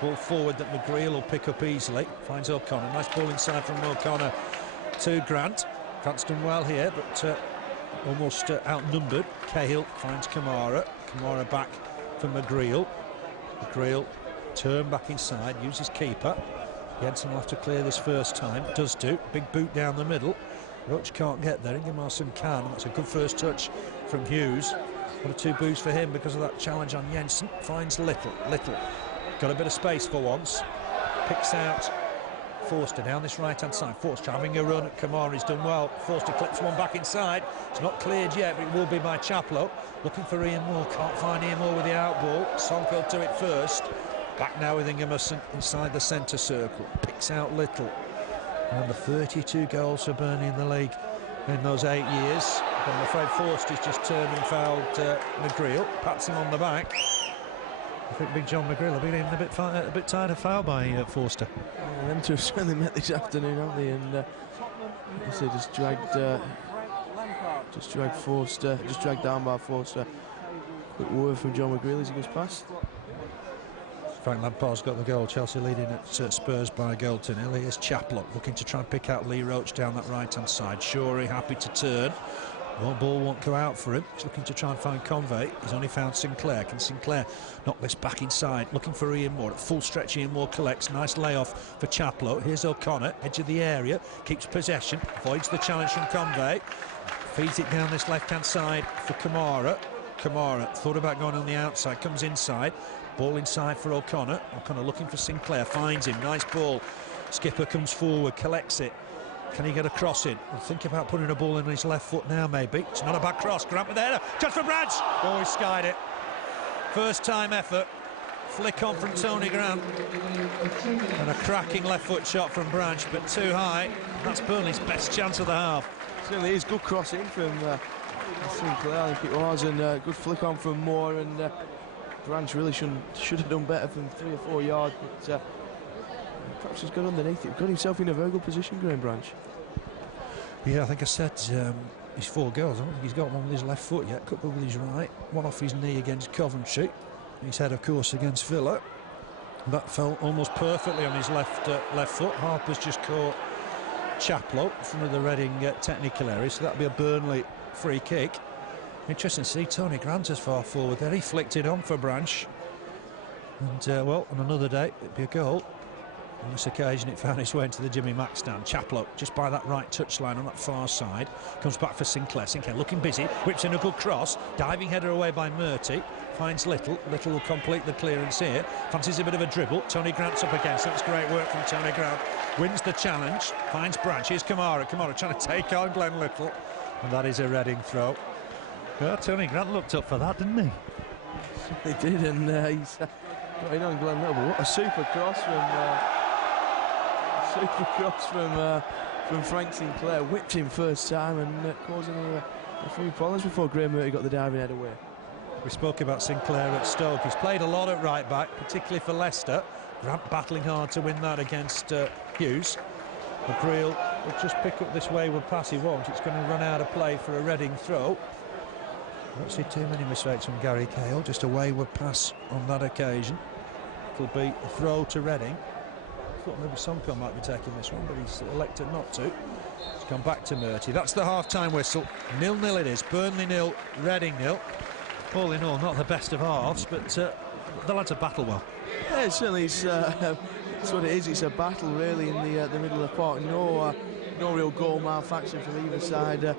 Ball forward that McGreal will pick up easily. Finds O'Connor. Nice ball inside from O'Connor to Grant. Grant's done well here, but almost outnumbered. Cahill finds Camara. Camara back for McGreal. McGreal turn back inside, uses keeper. Jensen will have to clear this first time. Does do. Big boot down the middle. Roche can't get there. Ingimarsson can. That's a good first touch from Hughes. 1 or 2 boos for him because of that challenge on Jensen. Finds Little. Got a bit of space for once. Picks out Forster down this right-hand side. Forster having a run at Camara. He's done well. Forster clips one back inside. It's not cleared yet, but it will be by Chaplow. Looking for Ian Moor. Can't find Ian Moor with the out ball. Sonko to it first. Back now with Ingimarsson inside the centre circle. Picks out Little. Number 32 goals for Burnley in the league in those 8 years. But I'm afraid Forster's just turned and fouled McGreal. Pats him on the back. I think Big John McGreal have been even a bit tired of foul by Forster. Yeah, them two have certainly met this afternoon, haven't they? And they just dragged Forster, just dragged down by Forster. Quick word from John McGreal as he goes past. Frank Lampard's got the goal. Chelsea leading at Spurs by a goal to nil. Here's Chaplow looking to try and pick out Lee Roche down that right-hand side. Shorey happy to turn. Well, ball won't go out for him. He's looking to try and find Convey. He's only found Sinclair. Can Sinclair knock this back inside? Looking for Ian Moor. At full stretch, Ian Moor collects. Nice layoff for Chaplow. Here's O'Connor, edge of the area. Keeps possession. Avoids the challenge from Convey. Feeds it down this left-hand side for Camara. Camara thought about going on the outside. Comes inside. Ball inside for O'Connor. O'Connor looking for Sinclair. Finds him. Nice ball. Skipper comes forward. Collects it. Can he get a cross in? We'll think about putting a ball in his left foot now, maybe. It's not a bad cross. Grant with the header. Just for Branch. Oh, he skied it. First time effort. Flick on from Tony Grant. And a cracking left foot shot from Branch, but too high. That's Burnley's best chance of the half. Certainly is. Good cross in from Sinclair, I think it was, and good flick on from Moore, and Branch really should have done better from 3 or 4 yards, but perhaps he's got underneath it. Got himself in a very good position, Graeme, Branch. Yeah, I think I said he's 4 goals. I don't think he's got one with his left foot yet. Couple with his right. One off his knee against Coventry. His head, of course, against Villa. That fell almost perfectly on his left foot. Harper's just caught Chaplow from the Reading technical area, so that'll be a Burnley free kick. Interesting to see Tony Grant as far forward there. He flicked it on for Branch. And, well, on another day, it'd be a goal. On this occasion, it found its way into the Jimmy Mack stand. Chaplow, just by that right touchline on that far side, comes back for Sinclair. Sinclair looking busy, whips in a good cross. Diving header away by Murty. Finds Little. Little will complete the clearance here. Fancies a bit of a dribble. Tony Grant's up against it. It's great work from Tony Grant. Wins the challenge. Finds Branch. Here's Camara. Camara trying to take on Glen Little. And that is a Reading throw. Well, Tony Grant looked up for that, didn't he? He did, and he's got in on Glen Little. But what a super cross from Frank Sinclair. Whipped him first time and causing a few problems before Graeme Murty got the diving head away. We spoke about Sinclair at Stoke. He's played a lot at right back, particularly for Leicester. Grant battling hard to win that against Hughes. McGreal will just pick up this wayward pass. He won't. It's going to run out of play for a Reading throw. Don't see too many mistakes from Gary Cahill. Just a wayward pass on that occasion. It'll be a throw to Reading. thought maybe Sonko might be taking this one, but he's elected not to. He's gone back to Murty. That's the half-time whistle. 0-0 it is. Burnley 0, Reading 0. All in all, not the best of halves, but the lads have battled well. Yeah, it certainly is. That's what it is. It's a battle, really, in the middle of the park. No real goal malfunction from either side.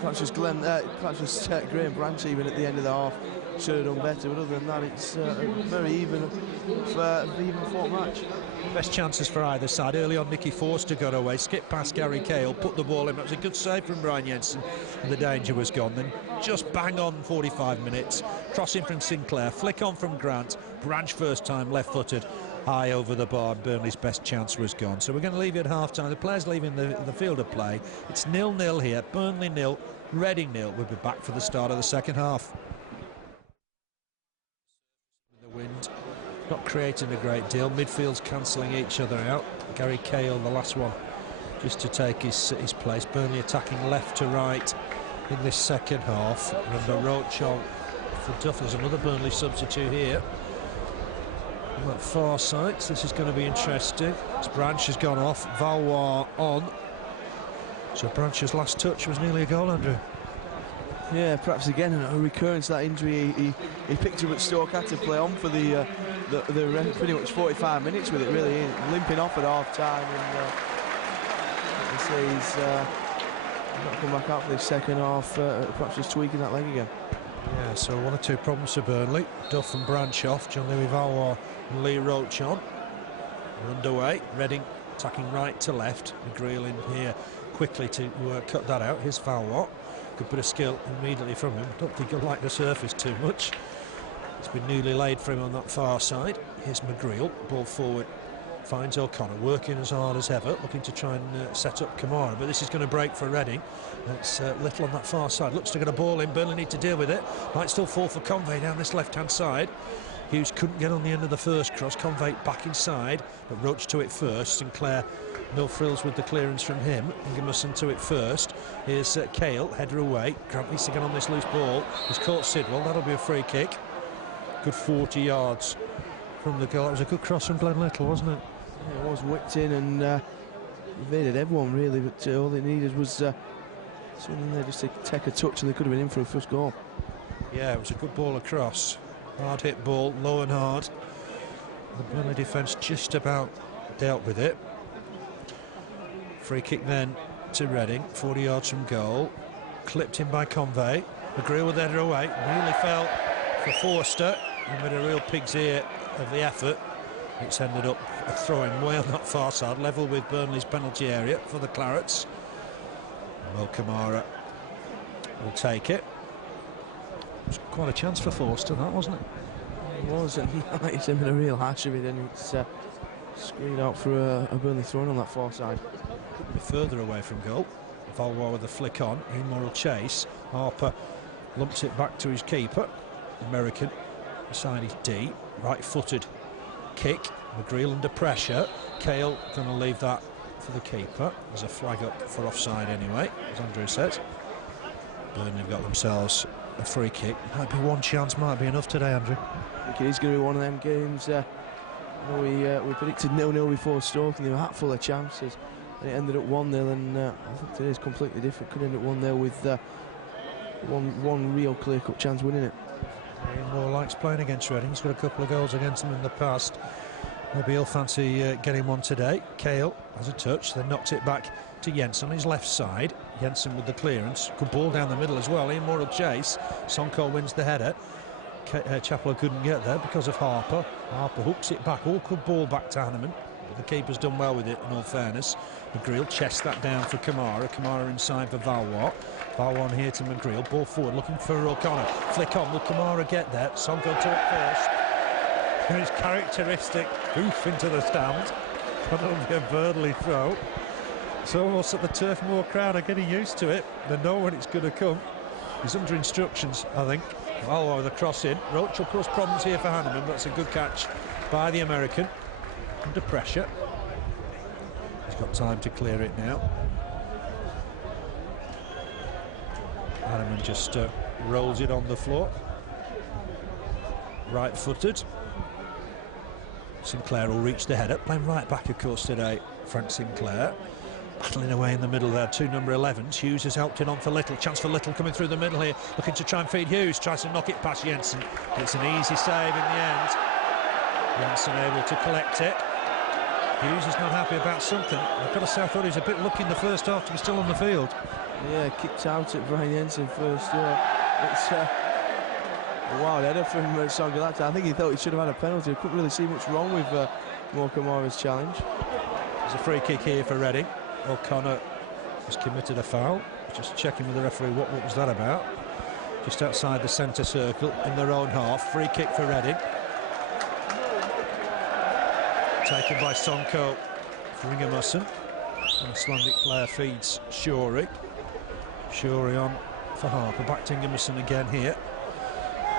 Perhaps just Graeme Branch even at the end of the half should have done better. But other than that, it's very even fought match. Best chances for either side. Early on, Nicky Forster got away, skipped past Cahill, put the ball in. That was a good save from Brian Jensen, and the danger was gone. Then just bang on 45 minutes. Crossing from Sinclair, flick on from Grant. Branch first time, left-footed, high over the bar. Burnley's best chance was gone. So we're going to leave it at half-time. The players leaving the field of play. It's 0-0 here. Burnley 0, Reading 0. We'll be back for the start of the second half. The wind not creating a great deal. Midfield's cancelling each other out. Cahill, the last one, just to take his place. Burnley attacking left to right in this second half. Remember, Roche on for Duff. There's another Burnley substitute here on that far side. This is going to be interesting. This Branch has gone off. Valois on. So Branch's last touch was nearly a goal, Andrew. Yeah, perhaps again a recurrence of that injury. He picked up at Stoke, had to play on for the pretty much 45 minutes with it, really, limping off at half-time, and he's not come back out for the second half, perhaps just tweaking that leg again. Yeah, so 1 or 2 problems for Burnley. Duff and Branch off, John-Louis Valois and Lee Roche on. We're underway. Reading attacking right to left. McGreal in here quickly to cut that out. Here's Valois. Good bit of skill immediately from him. Don't think he'll like the surface too much. It's been newly laid for him on that far side. Here's McGreal, ball forward, finds O'Connor, working as hard as ever, looking to try and set up Camara, but this is going to break for Reading. It's Little on that far side, looks to get a ball in. Burnley need to deal with it. Might still fall for Convey down this left-hand side. Hughes couldn't get on the end of the first cross. Convey back inside, but Roche to it first. Sinclair, no frills with the clearance from him. Ingimarsson to it first. Here's Cahill, header away. Grant needs to get on this loose ball. He's caught Sidwell. That'll be a free kick. Good 40 yards from the goal. That was a good cross from Glen Little, wasn't it? Yeah, it was whipped in and evaded everyone, really, but all they needed was someone there just to take a touch, and they could have been in for a first goal. Yeah, it was a good ball across. Hard hit ball, low and hard. The Burnley defence just about dealt with it. Free kick then to Reading, 40 yards from goal. Clipped in by Convey. McGreal with the header away. Nearly fell for Forster. He made a real pig's ear of the effort. It's ended up throwing way on that far side, level with Burnley's penalty area for the Clarets. Camara will take it. It was quite a chance for Forster, that, wasn't it? It was, and he's been a real hash of it, and it's screened out for a Burnley throw-in on that far side. A bit further away from goal. Valois with a flick on. Immoral chase. Harper lumps it back to his keeper. American beside his D. Right-footed kick. McGreal under pressure. Cahill going to leave that for the keeper. There's a flag up for offside anyway, as Andrew says. Burnley have got themselves a free kick. Might be one chance, might be enough today, Andrew. I think it is going to be one of them games. We predicted 0-0 before Stoke, and they were hatful of chances. And it ended up 1-0, and I think today is completely different. Could end up 1-0 with one real clear-cut chance winning it. Moor likes playing against Reading. He's got a couple of goals against them in the past. Maybe he'll fancy getting one today. Cahill has a touch, then knocked it back to Jensen on his left side. Jensen with the clearance. Good ball down the middle as well. Immoral chase. Sonko wins the header. Chaplow couldn't get there because of Harper. Harper hooks it back. Awkward ball back to Hahnemann. The keeper's done well with it, in all fairness. McGreal chests that down for Camara. Camara inside for Valois. Valois here to McGreal. Ball forward, looking for O'Connor. Flick on. Will Camara get there? Sonko to it first. His characteristic hoof into the stand. That'll be a Burnley throw. So almost at the Turf Moor crowd are getting used to it. They know when it's going to come. He's under instructions, I think. Valois with a cross in. Roche will cause problems here for Hahnemann. That's a good catch by the American. Under pressure. He's got time to clear it now. Hahnemann just rolls it on the floor. Right-footed. Sinclair will reach the header, playing right back of course today, Frank Sinclair. Battling away in the middle there, two number 11s. Hughes has helped it on for Little. Chance for Little coming through the middle here, looking to try and feed Hughes. Tries to knock it past Jensen. It's an easy save in the end. Jensen able to collect it. Hughes is not happy about something. I've got to say, I thought he was a bit lucky in the first half to be still on the field. Yeah, kicked out at Brian Jensen first. It's a wild header from Sonko. I think he thought he should have had a penalty. I couldn't really see much wrong with Camara's challenge. There's a free kick here for Reading. O'Connor has committed a foul. Just checking with the referee what was that about. Just outside the centre circle in their own half. Free kick for Reading. Taken by Sonko for Ingimarsson. An Icelandic player feeds Shorey. Shorey on for Harper. Back to Ingimarsson again here.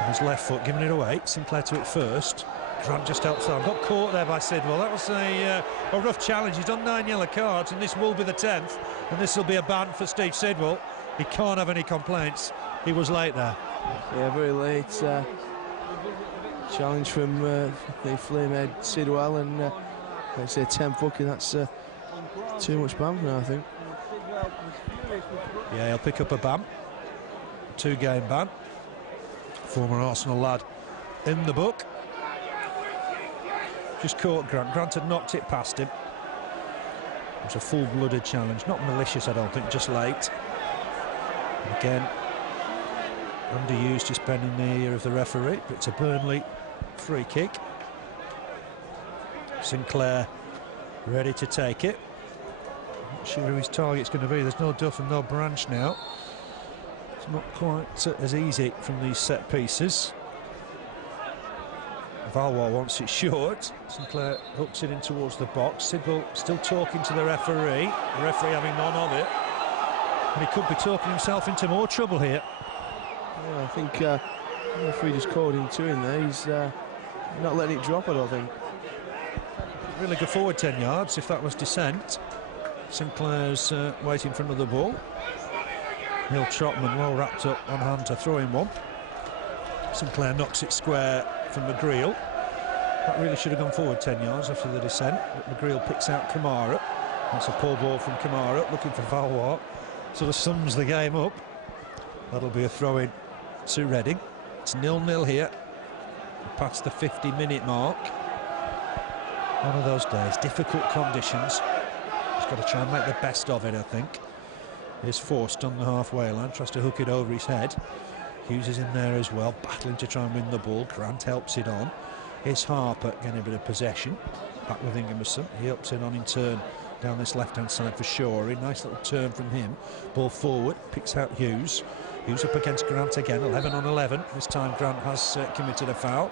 On his left foot, giving it away. Sinclair to it first. Grant just helps out. Got caught there by Sidwell. That was a rough challenge. He's done 9 yellow cards, and this will be the 10th. And this will be a ban for Steve Sidwell. He can't have any complaints. He was late there. Yeah, very late. Challenge from the flamehead Sidwell, and like I say, 10 booking. That's too much ban now, I think. Yeah, he'll pick up a ban. 2-game ban. Former Arsenal lad in the book. Just caught Grant. Grant had knocked it past him. It was a full-blooded challenge. Not malicious, I don't think, just late. And again, underused, just bending the ear of the referee. But it's a Burnley free kick. Sinclair ready to take it. Not sure who his target's going to be. There's no Duff and no Branch now. It's not quite as easy from these set pieces. Valois wants it short. Sinclair hooks it in towards the box. Sidwell still talking to the referee. The referee having none of it. And he could be talking himself into more trouble here. Yeah, I think the referee just called him to in there. He's not letting it drop, I don't think. Really go forward 10 yards if that was dissent. Sinclair's waiting for another ball. Neil Trotman well wrapped up on hand to throw in one. Sinclair knocks it square from McGreal. That really should have gone forward 10 yards after the descent, but McGreal picks out Camara. That's a poor ball from Camara, looking for Valois. Sort of sums the game up. That'll be a throw-in to Reading. It's 0-0 here, past the 50-minute mark. One of those days, difficult conditions. He's got to try and make the best of it, I think. Here's Forster on the halfway line, tries to hook it over his head. Hughes is in there as well, battling to try and win the ball. Grant helps it on. Here's Harper getting a bit of possession. Back with Ingimarsson. He helps it on in turn down this left-hand side for Shorey. Nice little turn from him. Ball forward, picks out Hughes. Hughes up against Grant again, 11 on 11. This time Grant has committed a foul.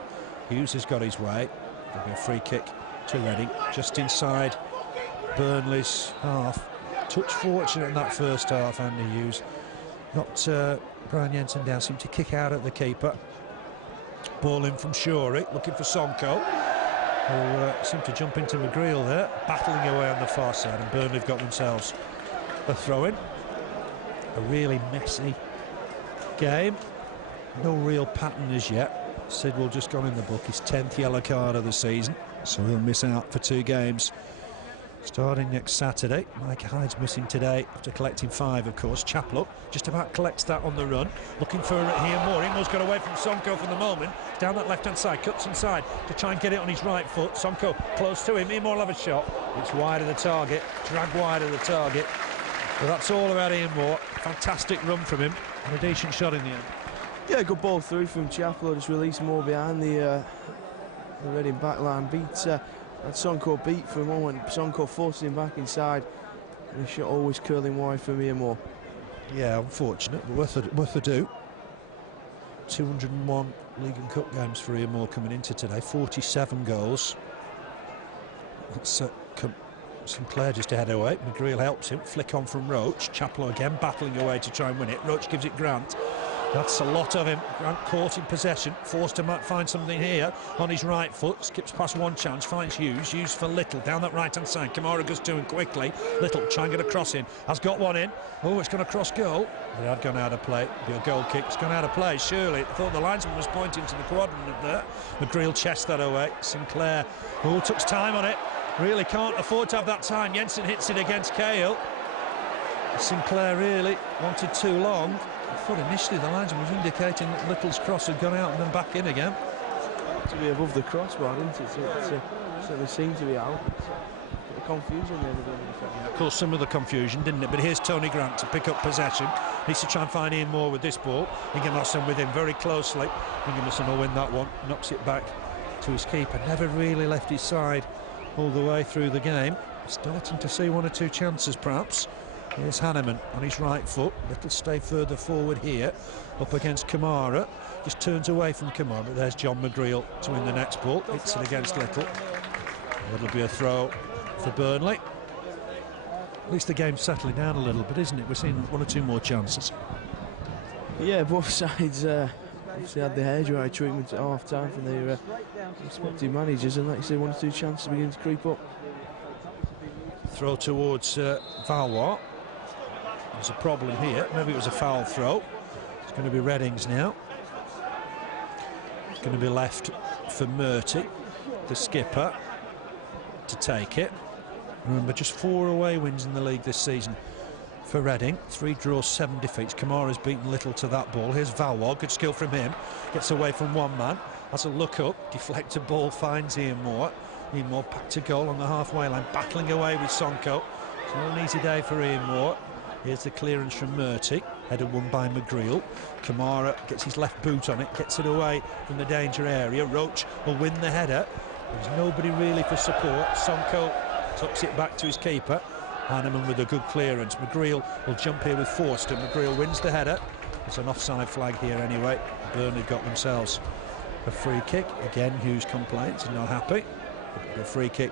Hughes has got his way. There'll be a free kick to Reading, just inside Burnley's half. Touch fortunate in that first half, Andy Hughes. Knocked Brian Jensen down, seemed to kick out at the keeper. Ball in from Shorey, looking for Sonko, who seemed to jump into McGreal there, battling away on the far side, and Burnley have got themselves a throw-in. A really messy game, no real pattern as yet. Sidwell just gone in the book, his 10th yellow card of the season, so he'll miss out for 2 games. Starting next Saturday. Mike Hyde's missing today after collecting 5, of course. Chaplow just about collects that on the run. Looking for here Moor. Moor's got away from Sonko for the moment. Down that left-hand side, cuts inside to try and get it on his right foot. Sonko close to him. Moor will have a shot. It's wide of the target. Drag wide of the target. But that's all about Ian Moor. Fantastic run from him and a decent shot in the end. Yeah, good ball through from Chaplow. Just released Moor behind the Reading back line. Had Sonko beat for a moment. Sonko forced him back inside, and the shot always curling wide for Ian Moor. Yeah, unfortunate, but worth a do. 201 League and Cup games for Ian Moor coming into today. 47 goals. That's Sinclair just ahead away. McGreal helps him. Flick on from Roche. Chaplow again battling away to try and win it. Roche gives it Grant. That's a lot of him. Grant caught in possession. Forster might find something here on his right foot. Skips past one chance, finds Hughes. Hughes for Little down that right-hand side. Camara goes to him quickly. Little try and get a cross in. Has got one in. Oh, it's going to cross goal. It had gone out of play. Be a goal kick. It's gone out of play, surely. I thought the linesman was pointing to the quadrant there. McGreal chests that away. Sinclair, oh, took time on it. Really can't afford to have that time. Jensen hits it against Cahill. Sinclair really wanted too long. I thought initially the linesman was indicating that Little's cross had gone out and then back in again. To be above the crossbar, didn't it? So it certainly seemed to be out. Bit of confusion there. Of course, some of the confusion, didn't it? But here's Tony Grant to pick up possession. Needs to try and find Ian Moor with this ball. Ingimarsson with him very closely. Ingimarsson will win that one. Knocks it back to his keeper. Never really left his side all the way through the game. Starting to see one or two chances, perhaps. Here's Hahnemann on his right foot. Little stay further forward here, up against Camara. Just turns away from Camara. But there's John McGreal to win the next ball. Hits it against Little. It'll be a throw for Burnley. At least the game's settling down a little bit, isn't it? We're seeing one or two more chances. Yeah, both sides obviously had the hair-dry treatment at half-time from their respective managers, and like you say, one or two chances begin to creep up. Throw towards Valois. There's a problem here. Maybe it was a foul throw. It's going to be Reading's now. It's going to be left for Murty, the skipper, to take it. Remember, just 4 away wins in the league this season for Reading. 3 draws, 7 defeats. Kamara's beaten Little to that ball. Here's Valois, good skill from him. Gets away from one man. Has a look up, deflected ball, finds Ian Moor. Ian Moor back to goal on the halfway line, battling away with Sonko. It's not an easy day for Ian Moor. Here's the clearance from Murty, header won by McGreal. Camara gets his left boot on it, gets it away from the danger area. Roche will win the header. There's nobody really for support. Sonko tucks it back to his keeper. Hahnemann with a good clearance. McGreal will jump here with Forster. McGreal wins the header. It's an offside flag here anyway. Burnley got themselves a free kick. Again, Hughes complains, he's not happy. A free kick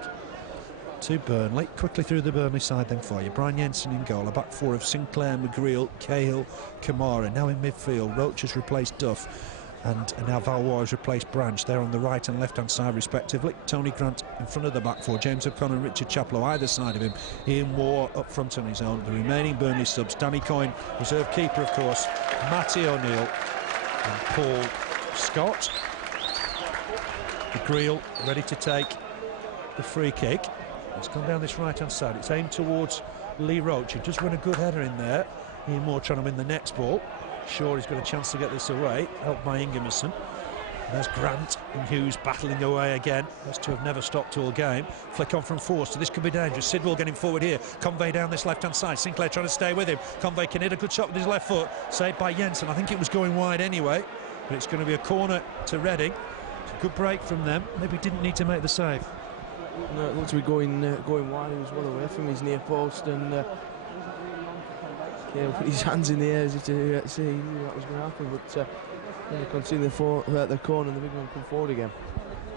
to Burnley. Quickly through the Burnley side then for you. Brian Jensen in goal. A back four of Sinclair, McGreal, Cahill, Camara. Now in midfield, Roche has replaced Duff. And now Valois has replaced Branch. They're on the right and left hand side respectively. Tony Grant in front of the back four. James O'Connor and Richard Chaplow either side of him. Ian Moor up front on his own. The remaining Burnley subs. Danny Coyne, reserve keeper of course. Matty O'Neill and Paul Scott. McGreal ready to take the free kick. It's gone down this right hand side. It's aimed towards Lee Roche. He just won a good header in there. Ian Moor trying to win the next ball. Shorey's got a chance to get this away, helped by Ingimarsson. There's Grant and Hughes battling away again. Those two have never stopped all game. Flick on from Forster. This could be dangerous. Sidwell getting forward here. Convey down this left-hand side. Sinclair trying to stay with him. Convey can hit a good shot with his left foot. Saved by Jensen. I think it was going wide anyway, but it's going to be a corner to Reading. It's a good break from them. Maybe didn't need to make the save. No, it looks to be going wide. He was well away from his near post and put his hands in the air as if to see he knew that was going to happen, but they continue the corner and the big man come forward again.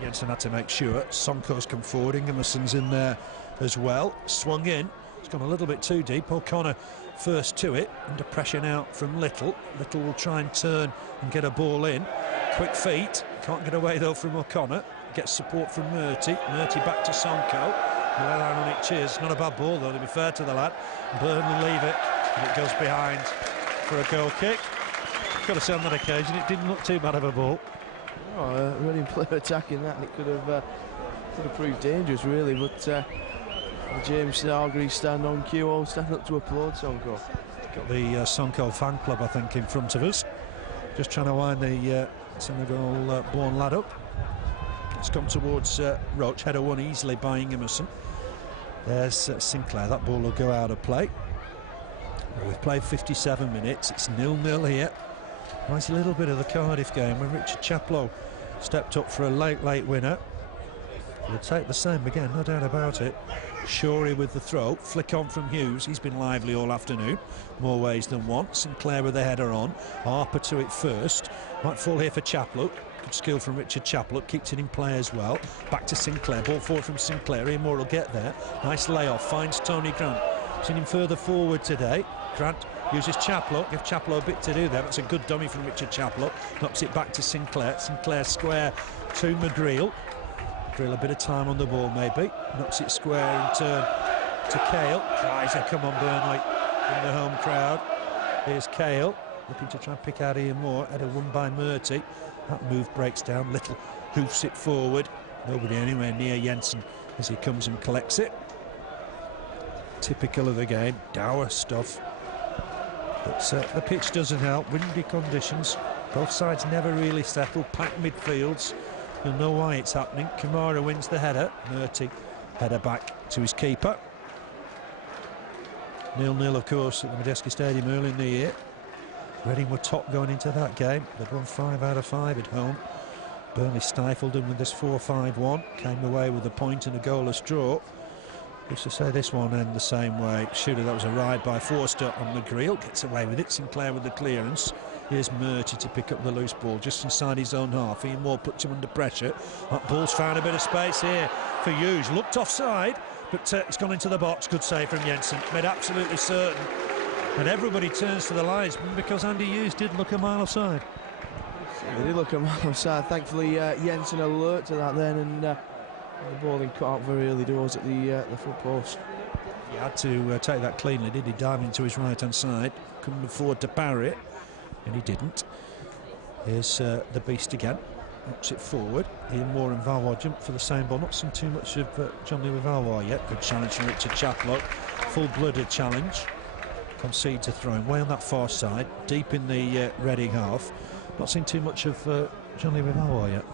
Jensen had to make sure. Sonko's come forward, Ingimarsson's in there as well. Swung in, it's gone a little bit too deep. O'Connor first to it, under pressure now from Little. Little will try and turn and get a ball in. Quick feet, can't get away though from O'Connor. Gets support from Murty. Murty back to Sonko. Well, ironic cheers. Not a bad ball though, to be fair to the lad. Burnley leave it. And it goes behind for a goal kick. Got to say on that occasion it didn't look too bad of a ball. Oh, Reading player attacking that, and it could have proved dangerous really, but James Hargreaves stand on cue, all stand up to applaud Sonko. Got the Sonko fan club I think in front of us, just trying to wind the Senegal born lad up. It's come towards Roche, header won easily by Ingimarsson. There's Sinclair, that ball will go out of play. We've played 57 minutes, it's 0-0 here. Nice little bit of the Cardiff game when Richard Chaplow stepped up for a late winner. He'll take the same again, no doubt about it. Shorey with the throw, flick on from Hughes, he's been lively all afternoon, more ways than one. Sinclair with the header on, Harper to it first, might fall here for Chaplow. Good skill from Richard Chaplow, keeps it in play as well. Back to Sinclair, ball forward from Sinclair, Ian Moor will get there. Nice layoff, finds Tony Grant. Seen him further forward today. Grant uses Chaplow, give Chaplow a bit to do there. That's a good dummy from Richard Chaplow. Knocks it back to Sinclair. Sinclair square to McGreal. McGreal a bit of time on the ball maybe. Knocks it square in turn to Cahill. Tries to come on Burnley in the home crowd. Here's Cahill looking to try and pick out Ian Moor. Header won by Murty. That move breaks down. Little hoofs it forward. Nobody anywhere near Jensen as he comes and collects it. Typical of the game, dour stuff. But the pitch doesn't help. Windy conditions. Both sides never really settle. Packed midfields. You'll know why it's happening. Camara wins the header. Murty header back to his keeper. 0-0, of course, at the Medeski Stadium early in the year. Reading were top going into that game. They'd won 5 out of 5 at home. Burnley stifled them with this 4-5-1. Came away with a point and a goalless draw. Used to say this one end the same way. Shooter, that was a ride by Forster on McGreal. Gets away with it. Sinclair with the clearance. Here's Murty to pick up the loose ball just inside his own half. Ian Moor puts him under pressure. That ball's found a bit of space here for Hughes. Looked offside, but it's gone into the box. Good save from Jensen. Made absolutely certain. And everybody turns to the linesman because Andy Hughes did look a mile offside. He did look a mile offside. Thankfully, Jensen alert to that then, and the ball in cut out very early doors at the front post. He had to take that cleanly, did he? Diving into his right-hand side. Couldn't afford to parry it, and he didn't. Here's the beast again. Knocks it forward. Ian Moor and Valois jump for the same ball. Not seen too much of John Lee with Valois yet. Good challenge from Richard Chaplow. Full-blooded challenge. Concedes a throw way on that far side, deep in the Reading half. Not seen too much of John Lee with Valois yet.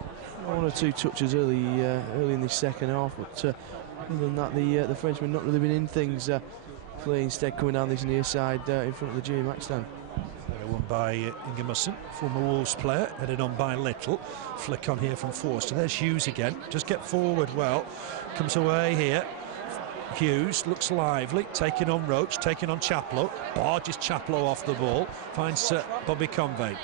1 or 2 touches early in the second half, but other than that, the Frenchman not really been in things. Play instead coming down this near side in front of the Jimmy Mack stand. Won by Ingimarsson, former Wolves player, headed on by Little. Flick on here from Forster. There's Hughes again. Just get forward well. Comes away here. Hughes looks lively, taking on Roche, taking on Chaplow. Barges Chaplow off the ball. Finds Bobby Convey.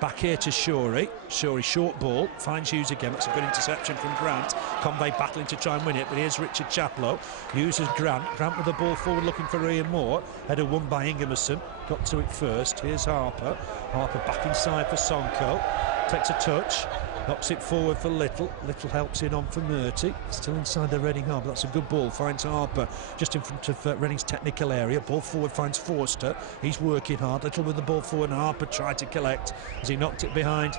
Back here to Shorey. Shorey short ball. Finds Hughes again. That's a good interception from Grant. Convey battling to try and win it, but here's Richard Chaplow. Uses Grant. Grant with the ball forward looking for Ian Moor. Header won by Ingimarsson. Got to it first. Here's Harper. Harper back inside for Sonko. Takes a touch. Knocks it forward for Little. Little helps it on for Murty. Still inside the Reading half. That's a good ball. Finds Harper just in front of Reading's technical area. Ball forward finds Forster. He's working hard. Little with the ball forward, and Harper tried to collect as he knocked it behind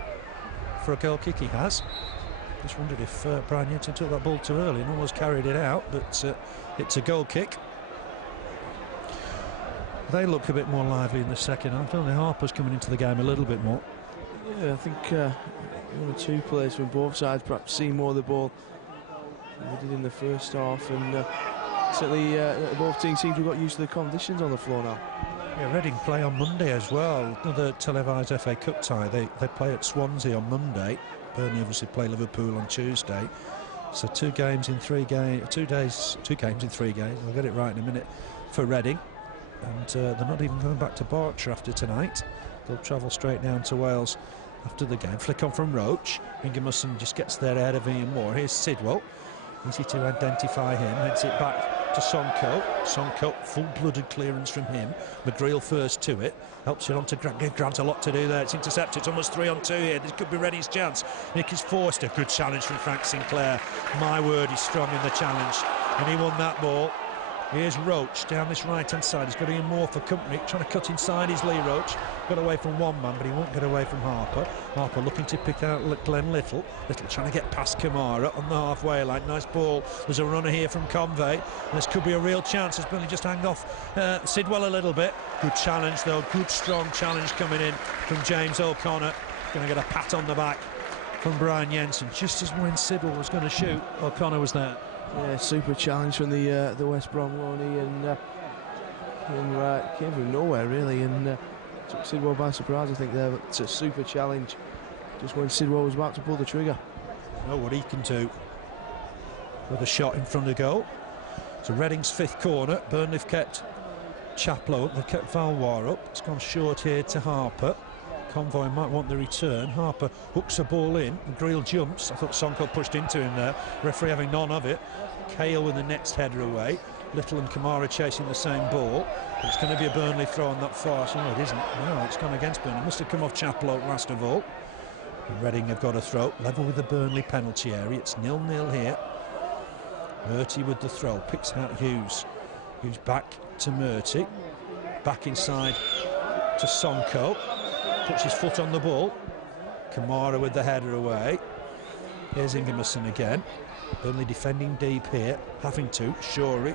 for a goal kick. He has. Just wondered if Brian Jensen took that ball too early and almost carried it out, but it's a goal kick. They look a bit more lively in the second half, don't they? Harper's coming into the game a little bit more. Yeah, I think 1 or 2 players from both sides perhaps see more of the ball than they did in the first half, and certainly both teams seem to have got used to the conditions on the floor now. Yeah, Reading play on Monday as well. Another televised FA Cup tie. They play at Swansea on Monday. Burnley obviously play Liverpool on Tuesday. So 2 games in 3 games. 2 days, 2 games in 3 games. I'll get it right in a minute for Reading. And they're not even going back to Berkshire after tonight. They'll travel straight down to Wales after the game. Flick on from Roche. Ingimarsson just gets there ahead of Ian Moor. Here's Sidwell. Easy to identify him. Heads it back to Sonko. Sonko, full-blooded clearance from him. McGreal first to it. Helps it on to Grant. Give Grant a lot to do there. It's intercepted. It's almost 3 on 2 here. This could be Reading's chance. Nicky's Forster. Good challenge from Frank Sinclair. My word, he's strong in the challenge. And he won that ball. Here's Roche down this right-hand side. He's got Ian Moor for company, trying to cut inside his Lee Roche. Got away from one man, but he won't get away from Harper. Harper looking to pick out Glen Little. Little trying to get past Camara on the halfway line. Nice ball. There's a runner here from Convey. This could be a real chance as Burnley just hang off Sidwell a little bit. Good challenge, though. Good, strong challenge coming in from James O'Connor. Going to get a pat on the back from Brian Jensen. Just as when Sidwell was going to shoot, O'Connor was there. Yeah, super challenge from the West Brom loanee, and came from nowhere really, and took Sidwell by surprise. I think there, it's a super challenge just when Sidwell was about to pull the trigger. Know what he can do with a shot in front of goal. So Reading's 5th corner. Burnley have kept Chaplow up, they've kept Valois up. It's gone short here to Harper. Convey might want the return. Harper hooks the ball in. McGreal jumps. I thought Sonko pushed into him there. Referee having none of it. Cahill with the next header away. Little and Camara chasing the same ball. It's going to be a Burnley throw on that far. No, it isn't. No, it's gone against Burnley. Must have come off Chaplow last of all. And Reading have got a throw. Level with the Burnley penalty area. It's 0-0 here. Murty with the throw. Picks out Hughes. Hughes back to Murty. Back inside to Sonko. Puts his foot on the ball. Camara with the header away. Here's Ingimarsson again. Burnley defending deep here. Having to. Shorey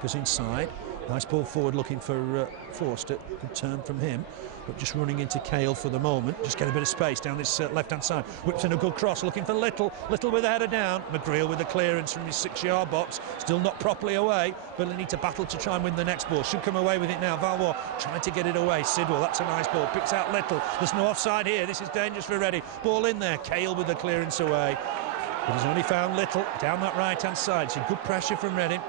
goes inside. Nice ball forward looking for Forster. Good turn from him. But just running into Cahill for the moment. Just get a bit of space down this left-hand side. Whips in a good cross looking for Little. Little with the header down. McGreal with the clearance from his 6-yard box. Still not properly away. Burnley need to battle to try and win the next ball. Should come away with it now. Valois trying to get it away. Sidwell, that's a nice ball. Picks out Little. There's no offside here. This is dangerous for Reading. Ball in there. Cahill with the clearance away. But he's only found Little down that right-hand side. So good pressure from Reading.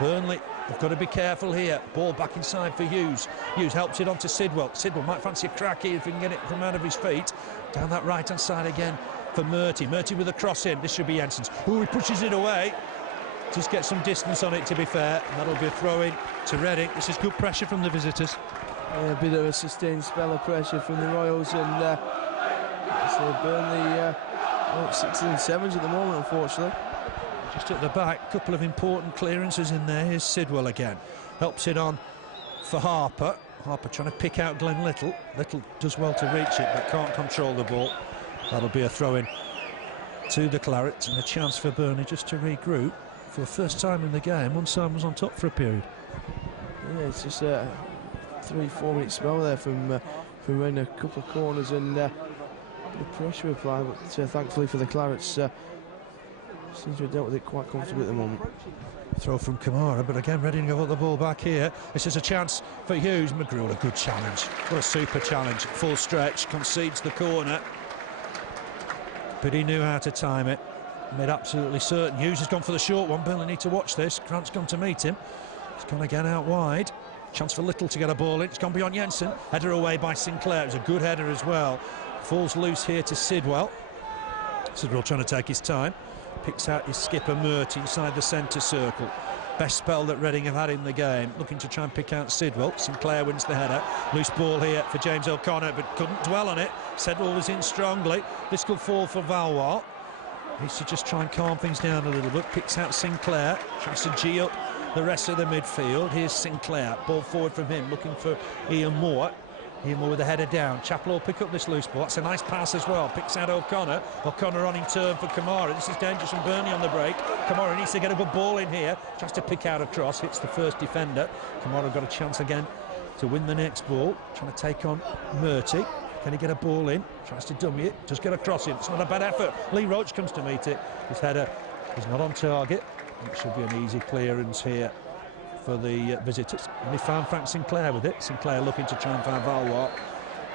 Burnley, they've got to be careful here. Ball back inside for Hughes. Hughes helps it on to Sidwell. Sidwell might fancy a crack here if he can get it from out of his feet. Down that right-hand side again for Murty. Murty with a cross in. This should be Jensen's. Ooh, he pushes it away. Just get some distance on it, to be fair. And that'll be a throw-in to Reading. This is good pressure from the visitors. A bit of a sustained spell of pressure from the Royals, and so Burnley 6 and 7s at the moment, unfortunately. Just at the back, a couple of important clearances in there. Here's Sidwell again. Helps it on for Harper. Harper trying to pick out Glen Little. Little does well to reach it, but can't control the ball. That'll be a throw-in to the Clarets, and a chance for Burnley just to regroup. For the first time in the game, one side was on top for a period. Yeah, it's just a 3-4 minute spell there from in a couple of corners, and the pressure applied, but thankfully for the Clarets, seems to have dealt with it quite comfortably at the moment. Throw from Camara, but again Reading have got the ball back here. This is a chance for Hughes. McGreal, a good challenge. What a super challenge. Full stretch, concedes the corner, but he knew how to time it. Made absolutely certain. Hughes has gone for the short one. Burnley need to watch this. Grant's gone to meet him. He's gone again out wide. Chance for Little to get a ball in. It's gone beyond Jensen. Header away by Sinclair. It was a good header as well. Falls loose here to Sidwell. Sidwell trying to take his time. Picks out his skipper Murty inside the centre circle. Best spell that Reading have had in the game. Looking to try and pick out Sidwell. Sinclair wins the header. Loose ball here for James O'Connor, but couldn't dwell on it. Sidwell was in strongly. This could fall for Valois. Needs to just try and calm things down a little bit. Picks out Sinclair. Tries to G up the rest of the midfield. Here's Sinclair. Ball forward from him. Looking for Moor. Moor with the header down. Chaplow will pick up this loose ball. That's a nice pass as well. Picks out O'Connor. O'Connor on in turn for Camara. This is dangerous from Burnley on the break. Camara needs to get a good ball in here. Tries to pick out a cross. Hits the first defender. Camara got a chance again to win the next ball. Trying to take on Murty. Can he get a ball in? Tries to dummy it. Just get a cross in. It's not a bad effort. Roche comes to meet it. His header is not on target. It should be an easy clearance here for the visitors. And they found Frank Sinclair with it. Sinclair looking to try and find Valois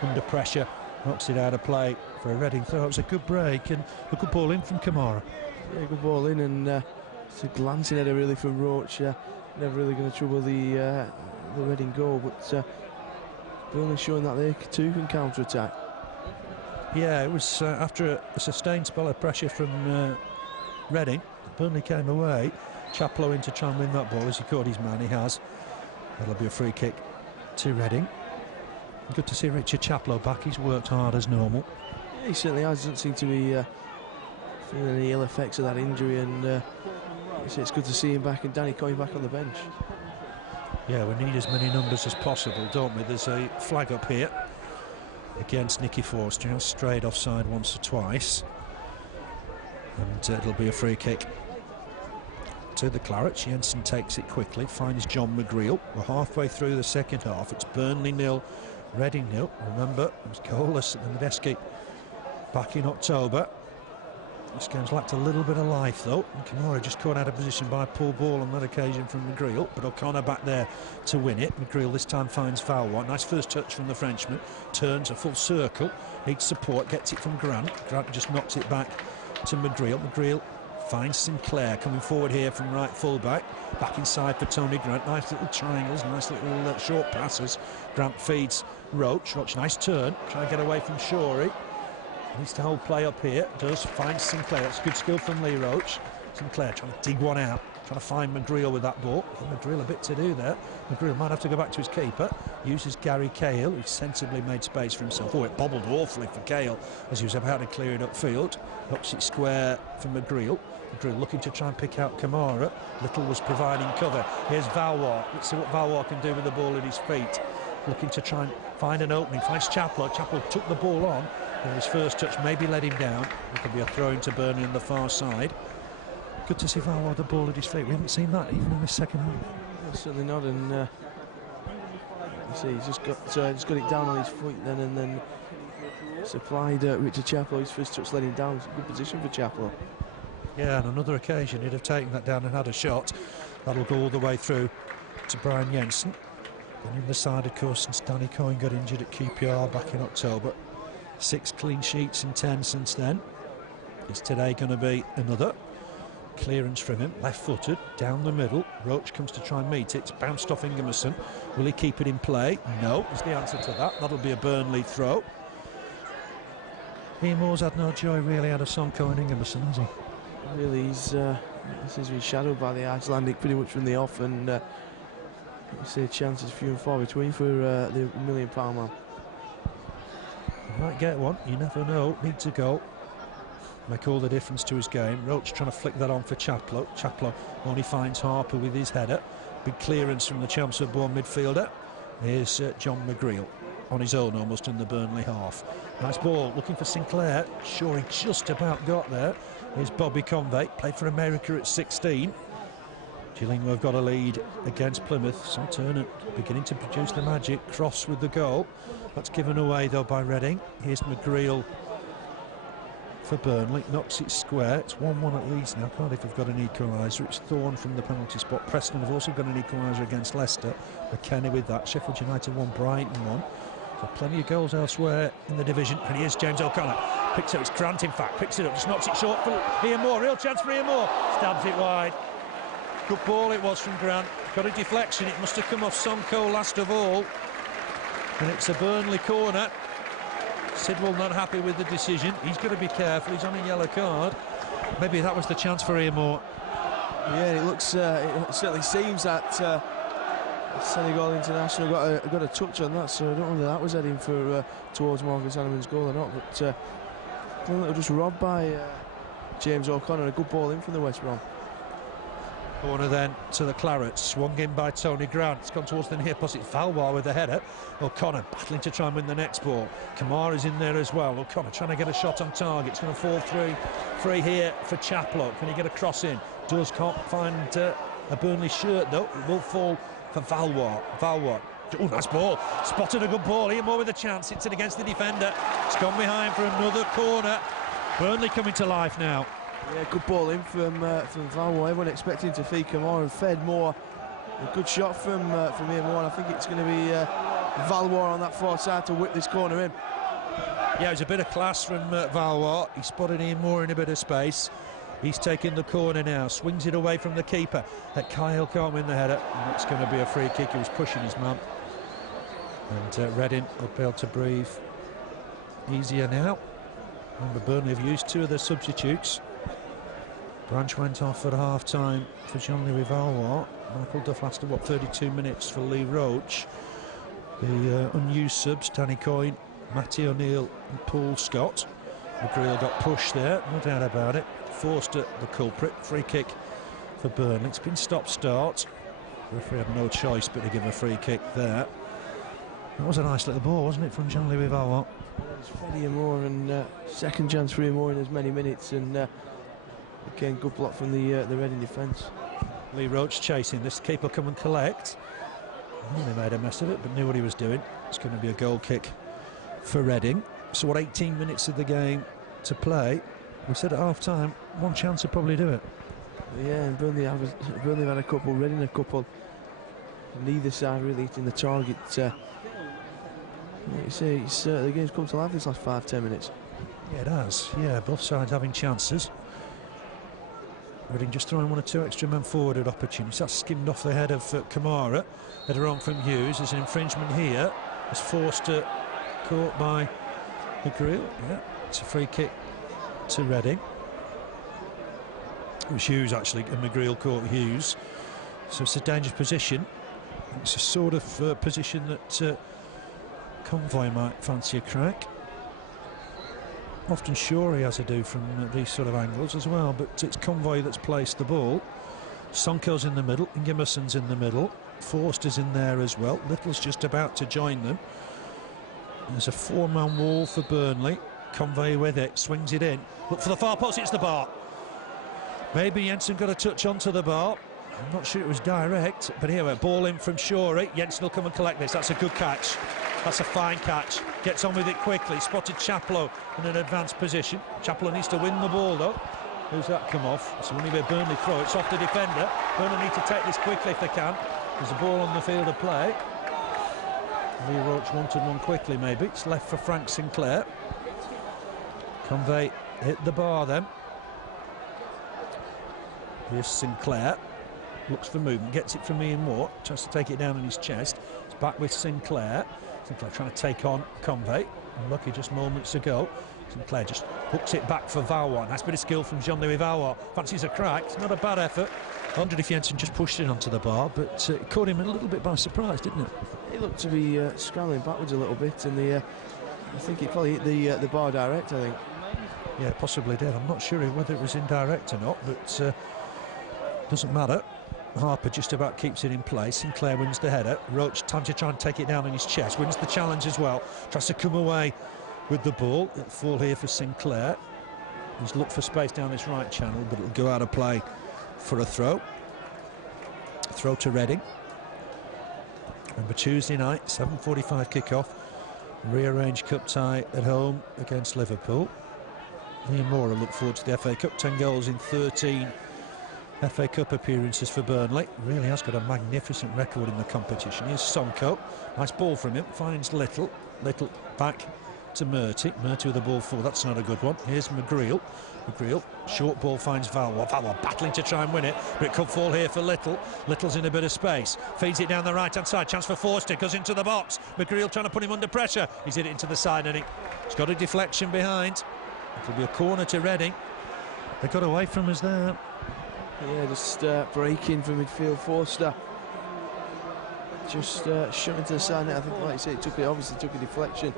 under pressure. Knocks it out of play for a Reading throw. It was a good break and a good ball in from Camara. Yeah, good ball in, and it's a glancing header really from Roche. Never really going to trouble the Reading goal, but Burnley showing that they too can counter-attack. Yeah, it was after a sustained spell of pressure from Reading. Burnley came away. Chaplow in to try and win that ball as he caught his man. He has. That'll be a free kick to Reading. Good to see Richard Chaplow back. He's worked hard as normal. Yeah, he certainly has. Doesn't seem to be feeling any ill effects of that injury, and it's good to see him back, and Danny coming back on the bench. Yeah, we need as many numbers as possible, don't we? There's a flag up here against Nicky Forster. He's strayed offside once or twice, and it'll be a free kick to the Clarets. Jensen takes it quickly, finds John McGreal. We're halfway through the second half. It's Burnley 0, Reading 0. Remember, it was Goalless at the Medeski back in October. This game's lacked a little bit of life though, and Camara just caught out of position by a pull ball on that occasion from McGreal, but O'Connor back there to win it. McGreal this time finds Valois. Nice first touch from the Frenchman. Turns a full circle, needs support, gets it from Grant. Grant just knocks it back to McGreal. McGreal finds Sinclair coming forward here from right full-back. Back inside for Tony Grant. Nice little triangles, nice little short passes. Grant feeds Roche. Roche, nice turn. Trying to get away from Shorey. Needs to hold play up here. Does find Sinclair. That's good skill from Roche. Sinclair trying to dig one out. trying to find McGreal with that ball. McGreal a bit to do there. McGreal might have to go back to his keeper. Uses Cahill, who's sensibly made space for himself. Oh, it bobbled awfully for Cahill as he was about to clear it upfield. Opposite square for McGreal. McGreal looking to try and pick out Camara. Little was providing cover. Here's Valois. Let's see what Valois can do with the ball at his feet. Looking to try and find an opening. Finds Chaplow. Chaplow took the ball on. And his first touch maybe let him down. It could be a throw into Burnley on the far side. Good to see Valois the ball at his feet. We haven't seen that even in the second half. Certainly not, and you see he's just got it down on his foot then, and then supplied Richard Chaplow. His first touch let him down. It's a good position for Chaplow. Yeah, on another occasion he'd have taken that down and had a shot. That'll go all the way through to Brian Jensen. And in the side, of course, since Danny Coyne got injured at QPR back in October. 6 clean sheets in 10 since then. Is today going to be another? Clearance from him, left-footed, down the middle. Roche comes to try and meet it. It's bounced off Ingimarsson. Will he keep it in play? No, is the answer to that. That'll be a Burnley throw. Moor's had no joy really out of Sonko and Ingimarsson, has he? Really, he's been shadowed by the Icelandic pretty much from the off, and you see chances few and far between for the £1 million man. He might get one, you never know. Needs a goal. Make all the difference to his game. Roche trying to flick that on for Chaplow. Chaplow only finds Harper with his header. Big clearance from the Chelmsford-born midfielder. Here's John McGreal on his own almost in the Burnley half. Nice ball, looking for Sinclair. Shorey just about got there. Here's Bobby Convey, played for America at 16. Gillingham have got a lead against Plymouth. Some Turner beginning to produce the magic. Cross with the goal. That's given away though by Reading. Here's McGreal for Burnley, knocks it square. It's 1-1 at least now. Cardiff have got an equaliser. It's Thorne from the penalty spot. Preston have also got an equaliser against Leicester. McKenna with that. Sheffield United 1, Brighton 1. So plenty of goals elsewhere in the division. And here's James O'Connor. Picks up, it's Grant in fact. Picks it up, just knocks it short for Ian Moor. Real chance for Ian Moor. Stabs it wide. Good ball it was from Grant. Got a deflection. It must have come off Sonko last of all. And it's a Burnley corner. Sidwell not happy with the decision. He's got to be careful. He's on a yellow card. Maybe that was the chance for Ian Moor. Yeah, it looks. It certainly seems that Senegal International got a touch on that. So I don't know whether that was heading for towards Marcus Hahnemann's goal or not. But they were just robbed by James O'Connor. A good ball in from the West Brom. Corner then to the Clarets, swung in by Tony Grant. It's gone towards the near post. It's Valois with the header. O'Connor battling to try and win the next ball. Camara's in there as well. O'Connor trying to get a shot on target. It's going to fall through. Free here for Chaplow. Can he get a cross in? Does, can't find a Burnley shirt though. It will fall for Valois. Oh, nice ball. Spotted a good ball. Ian Moor with a chance. Hits it against the defender. It's gone behind for another corner. Burnley coming to life now. Yeah, good ball in from Valois. Everyone expecting to feed Camara and fed Moor. A good shot from Ian Moor. And I think it's going to be Valois on that far side to whip this corner in. Yeah, it was a bit of class from Valois. He spotted Ian Moor in a bit of space. He's taking the corner now, swings it away from the keeper. Cahill can't win the header, and it's going to be a free kick. He was pushing his man. And Reading will be able to breathe easier now. Remember, Burnley have used 2 of their substitutes. Branch went off at half-time for Jean-Louis Valois. Michael Duff lasted, 32 minutes for Lee Roche. The unused subs, Danny Coyne, Matty O'Neill and Paul Scott. McGreal got pushed there, no doubt about it. Forster, the culprit. Free kick for Burnley. It's been stop-start. The referee had no choice but to give a free kick there. That was a nice little ball, wasn't it, from Jean-Louis Valois? It's fed Ian Moor, and second chance for Ian Moor in as many minutes, and again, good block from the Reading defence. Lee Roche chasing this. Keeper come and collect. He made a mess of it, but knew what he was doing. It's going to be a goal kick for Reading. So 18 minutes of the game to play. We said at half-time, one chance to probably do it. Yeah, and Burnley have had a couple, Reading a couple. Neither side really hitting the target. You see, the game's come to life this last 5-10 minutes. Yeah, it has. Yeah, both sides having chances. Reading just throwing 1 or 2 extra men forward at opportunities. That's skimmed off the head of Camara. Header on from Hughes. There's an infringement here. As Forster caught by McGreal. Yeah, it's a free kick to Reading. It was Hughes, actually, and McGreal caught Hughes. So it's a dangerous position. It's a sort of position that Convey might fancy a crack. Often Shorey has a do from these sort of angles as well, but it's Convey that's placed the ball. Sonko's in the middle, Ingimarsson's in the middle, Forster's in there as well. Little's just about to join them. There's a four-man wall for Burnley. Convey with it, swings it in. Look for the far post, it's the bar. Maybe Jensen got a touch onto the bar. I'm not sure it was direct, but here we're ball in from Shorey. Jensen will come and collect this. That's a good catch. That's a fine catch. Gets on with it quickly. Spotted Chaplow in an advanced position. Chaplow needs to win the ball though. Who's that come off? It's only a Burnley throw. It's off the defender. Burnley need to take this quickly if they can. There's a ball on the field of play. Lee Roche wanted one quickly maybe. It's left for Frank Sinclair. Convey hit the bar then. Here's Sinclair. Looks for movement. Gets it from Ian Moor. Tries to take it down on his chest. It's back with Sinclair. Sinclair trying to take on Convey. Unlucky just moments ago. Sinclair just hooks it back for Valois. Nice bit of skill from Jean-Louis Valois. Fancies a crack. It's not a bad effort. I wondered if Jensen just pushed it onto the bar, but it caught him a little bit by surprise, didn't it? He looked to be scrambling backwards a little bit, and I think it probably hit the bar direct, I think. Yeah, possibly did. I'm not sure whether it was indirect or not, but doesn't matter. Harper just about keeps it in place. Sinclair wins the header. Roche, time to try and take it down on his chest. Wins the challenge as well. Tries to come away with the ball. It'll fall here for Sinclair. He's looked for space down this right channel, but it'll go out of play for a throw. Throw to Reading. Remember, Tuesday night, 7:45 kickoff. Rearranged cup tie at home against Liverpool. Ian Moor will look forward to the FA Cup. 10 goals in 13 FA Cup appearances for Burnley. Really has got a magnificent record in the competition. Here's Sonko. Nice ball from him. Finds Little. Little back to Murty. Murty with the ball forward. That's not a good one. Here's McGreal. McGreal. Short ball finds Valois. Valois battling to try and win it, but it could fall here for Little. Little's in a bit of space. Feeds it down the right-hand side. Chance for Forster. Goes into the box. McGreal trying to put him under pressure. He's hit it into the side, and he's got a deflection behind. It'll be a corner to Reading. They got away from us there. Yeah, just breaking from midfield. Forster just shut into the side net. I think, like you say, obviously took a deflection.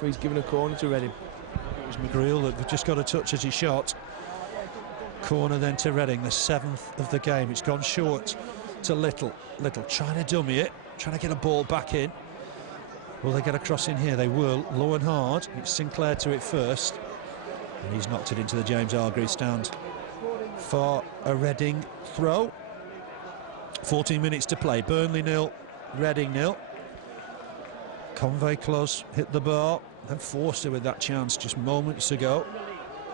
He's given a corner to Reading. It was McGreal that just got a touch as he shot. Corner then to Reading, the 7th of the game. It's gone short to Little. Little trying to dummy it, trying to get a ball back in. Will they get across in here? They will, low and hard. It's Sinclair to it first, and he's knocked it into the James Hargreaves stand for a Reading throw. 14 minutes to play. Burnley 0, Reading 0. Convey close, hit the bar. Then Forster with that chance just moments ago.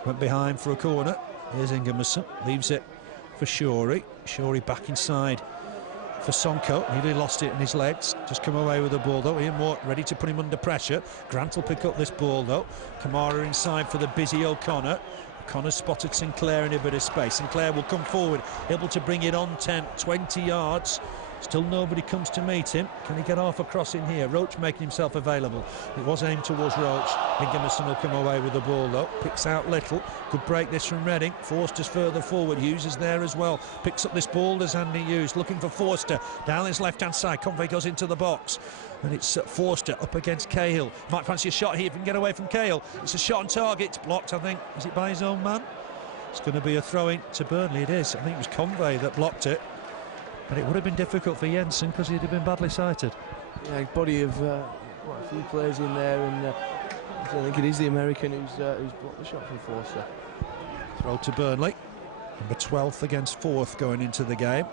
Went behind for a corner. Here's Ingimarsson. Leaves it for Shorey. Shorey back inside for Sonko. Nearly lost it in his legs. Just come away with the ball though. Ian Moore ready to put him under pressure. Grant will pick up this ball though. Camara inside for the busy O'Connor. O'Connor spotted Sinclair in a bit of space. Sinclair will come forward, able to bring it on 10, 20 yards. Still nobody comes to meet him. Can he get half across in here? Roche making himself available. It was aimed towards Roche. Ingimarsson will come away with the ball though. Picks out Little. Could break this from Reading. Forster's further forward. Hughes is there as well. Picks up this ball. Does Andy Hughes looking for Forster. Down his left-hand side. Convey goes into the box. And it's Forster up against Cahill. Might fancy a shot here if he can get away from Cahill. It's a shot on target. It's blocked, I think. Is it by his own man? It's going to be a throw-in to Burnley. It is. I think it was Convey that blocked it. But it would have been difficult for Jensen because he'd have been badly sighted. Yeah, body of quite a few players in there, and I think it is the American who's blocked the shot from Forster. Throw to Burnley. Number 12th against 4th going into the game.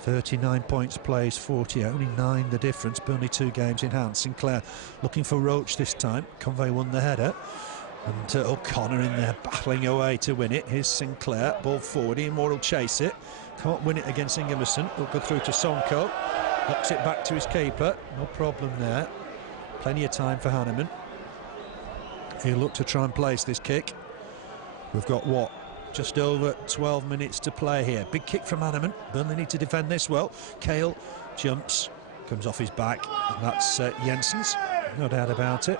39 points, plays 40, only 9 the difference. Burnley 2 games in hand. Sinclair looking for Roche this time. Convey won the header. And O'Connor in there battling away to win it. Here's Sinclair, ball forward. Ian Moore will chase it. Can't win it against Ingimarsson. Will go through to Sonko. Knocks it back to his keeper. No problem there. Plenty of time for Hahnemann. He'll look to try and place this kick. We've got what? Just over 12 minutes to play here. Big kick from Hahnemann. Burnley need to defend this well. Cahill jumps, comes off his back. And that's Jensen's. No doubt about it.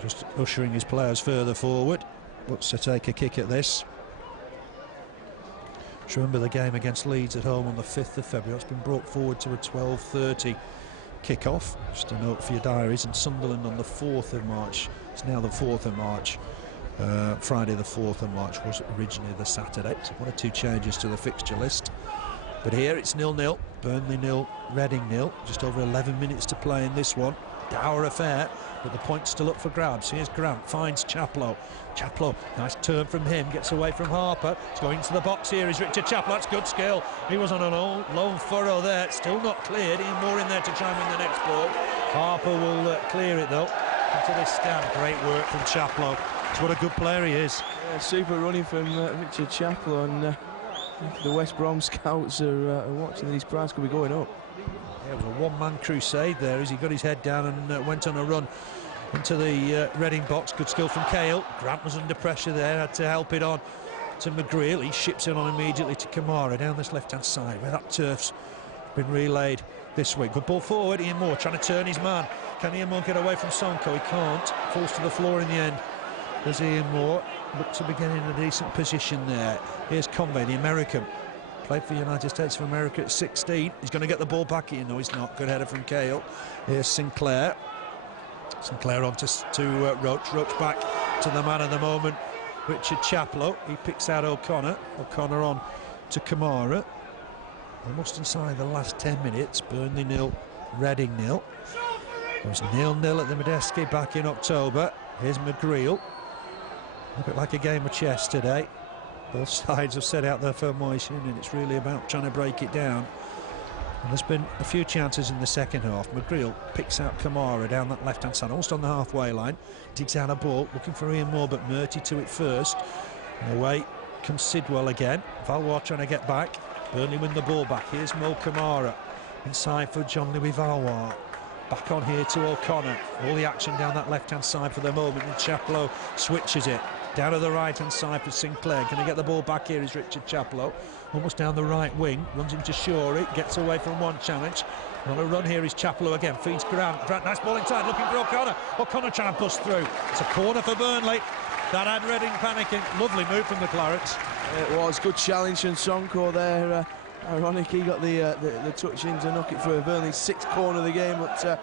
Just ushering his players further forward. looks to take a kick at this. Just remember the game against Leeds at home on the 5th of February. It's been brought forward to a 12:30 kick-off. Just a note for your diaries. And Sunderland on the 4th of March. It's now the 4th of March. Friday the 4th of March was originally the Saturday. So 1 or 2 changes to the fixture list. But here it's 0-0. Burnley 0, Reading 0. Just over 11 minutes to play in this one. Dour affair, but the point's still up for grabs. Here's Grant, finds Chaplow. Chaplow, nice turn from him, gets away from Harper. He's going into the box here, is Richard Chaplow. That's good skill. He was on an lone furrow there, still not cleared. Ian Moor in there to try and win the next ball. Harper will clear it though. Into this stand, great work from Chaplow. That's what a good player he is. Yeah, super running from Richard Chaplow, and the West Brom scouts are watching. These prices could be going up. Yeah, it was a one-man crusade there as he got his head down and went on a run into the Reading box. Good skill from Cahill. Grant was under pressure there, had to help it on to McGreal. He ships it on immediately to Camara down this left-hand side where that turf's been relayed this week. Good ball forward. Ian Moor trying to turn his man. Can Ian Moor get away from Sonko? He can't. Falls to the floor in the end. There's Ian Moor. Looked to be getting in a decent position there. Here's Convey, the American. Played for United States of America at 16. He's going to get the ball back here. No, he's not. Good header from Cahill. Here's Sinclair. Sinclair on to Roche. Roche back to the man of the moment, Richard Chaplow. He picks out O'Connor. O'Connor on to Camara. Almost inside the last 10 minutes. Burnley 0, Reading 0. It was 0-0 at the Medeski back in October. Here's McGreal. A bit like a game of chess today. Both sides have set out their formation, and it's really about trying to break it down. And there's been a few chances in the second half. McGreal picks out Camara down that left-hand side, almost on the halfway line. Digs out a ball, looking for Ian Moor, but Murty to it first. And away comes Sidwell again. Valois trying to get back. Burnley win the ball back. Here's Mo Camara. Inside for Jean-Louis Valois. Back on here to O'Connor. All the action down that left-hand side for the moment, and Chaplow switches it. Down to the right-hand side for Sinclair. Can he get the ball back here is Richard Chaplow. Almost down the right wing. Runs into Shorey. Gets away from one challenge. On a run here is Chaplow again. Feeds Grant. Grant, nice ball inside. Looking for O'Connor. O'Connor trying to bust through. It's a corner for Burnley. That had Reading panicking. Lovely move from the Clarets. It was. Good challenge from Sonko there. Ironic, he got the touch in to knock it for Burnley's 6th corner of the game. But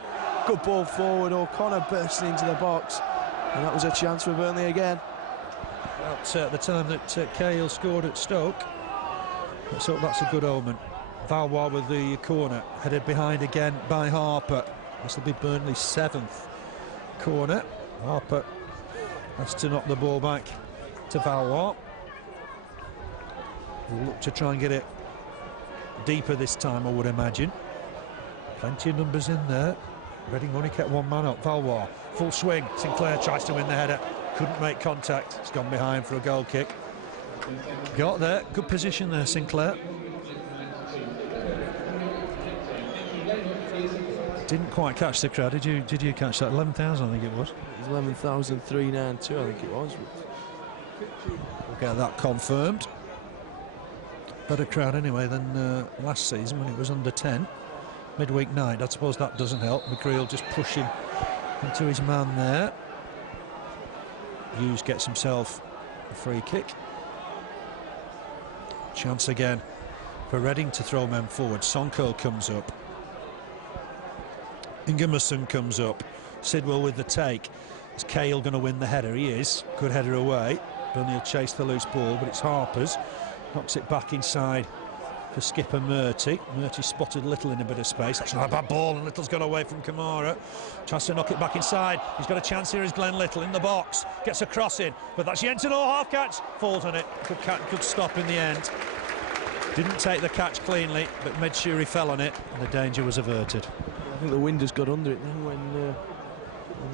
good ball forward. O'Connor bursting into the box. And that was a chance for Burnley again. At the time that Cahill scored at Stoke. So that's a good omen. Valois with the corner, headed behind again by Harper. This will be Burnley's 7th corner. Harper has to knock the ball back to Valois. We'll look to try and get it deeper this time, I would imagine. Plenty of numbers in there. Reading only kept one man up. Valois, full swing. Sinclair tries to win the header. Couldn't make contact. It's gone behind for a goal kick. Got there. Good position there, Sinclair. Didn't quite catch the crowd. Did you catch that? 11,000, I think it was. It was 11,392, I think it was. We'll get that confirmed. Better crowd anyway than last season when it was under 10. Midweek night. I suppose that doesn't help. McGreal just pushing into his man there. Hughes gets himself a free kick. Chance again for Reading to throw men forward. Sonko comes up. Ingimarsson comes up. Sidwell with the take. Is Cahill going to win the header? He is. Good header away. Burnley will chase the loose ball, but it's Harper's. Knocks it back inside for skipper Murty. Murty spotted Little in a bit of space. That's not a bad ball, and Little's got away from Camara. Tries to knock it back inside. He's got a chance here as Glen Little in the box. Gets a cross in, but that's Jensen. Oh, half catch. Falls on it. Good stop in the end. Didn't take the catch cleanly, but made sure he fell on it, and the danger was averted. I think the wind has got under it now when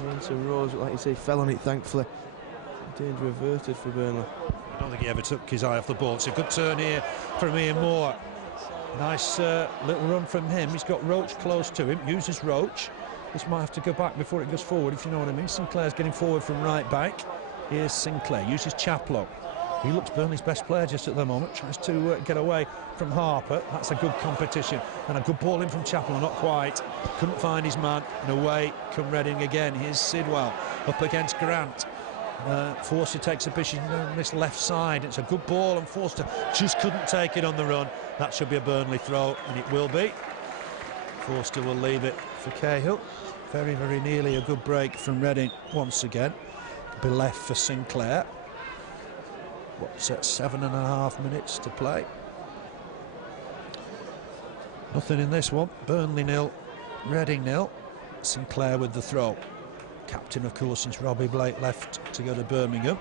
Jensen rose, like you say, fell on it, thankfully. Danger averted for Burnley. I don't think he ever took his eye off the ball. It's a good turn here from Ian Moor. Nice little run from him. He's got Roche close to him. Uses Roche. This might have to go back before it goes forward, if you know what I mean. Sinclair's getting forward from right back. Here's Sinclair. Uses Chaplow. He looks Burnley's best player just at the moment. Tries to get away from Harper. That's a good competition. And a good ball in from Chaplow. Not quite. Couldn't find his man. And away come Reading again. Here's Sidwell up against Grant. Forster takes a position on this left side. It's a good ball, and Forster just couldn't take it on the run. That should be a Burnley throw, and it will be. Forster will leave it for Cahill. Very, very nearly a good break from Reading once again. Be left for Sinclair. What's that, 7.5 minutes to play? Nothing in this one. Burnley 0, Reading 0. Sinclair with the throw. Captain, of course, since Robbie Blake left to go to Birmingham.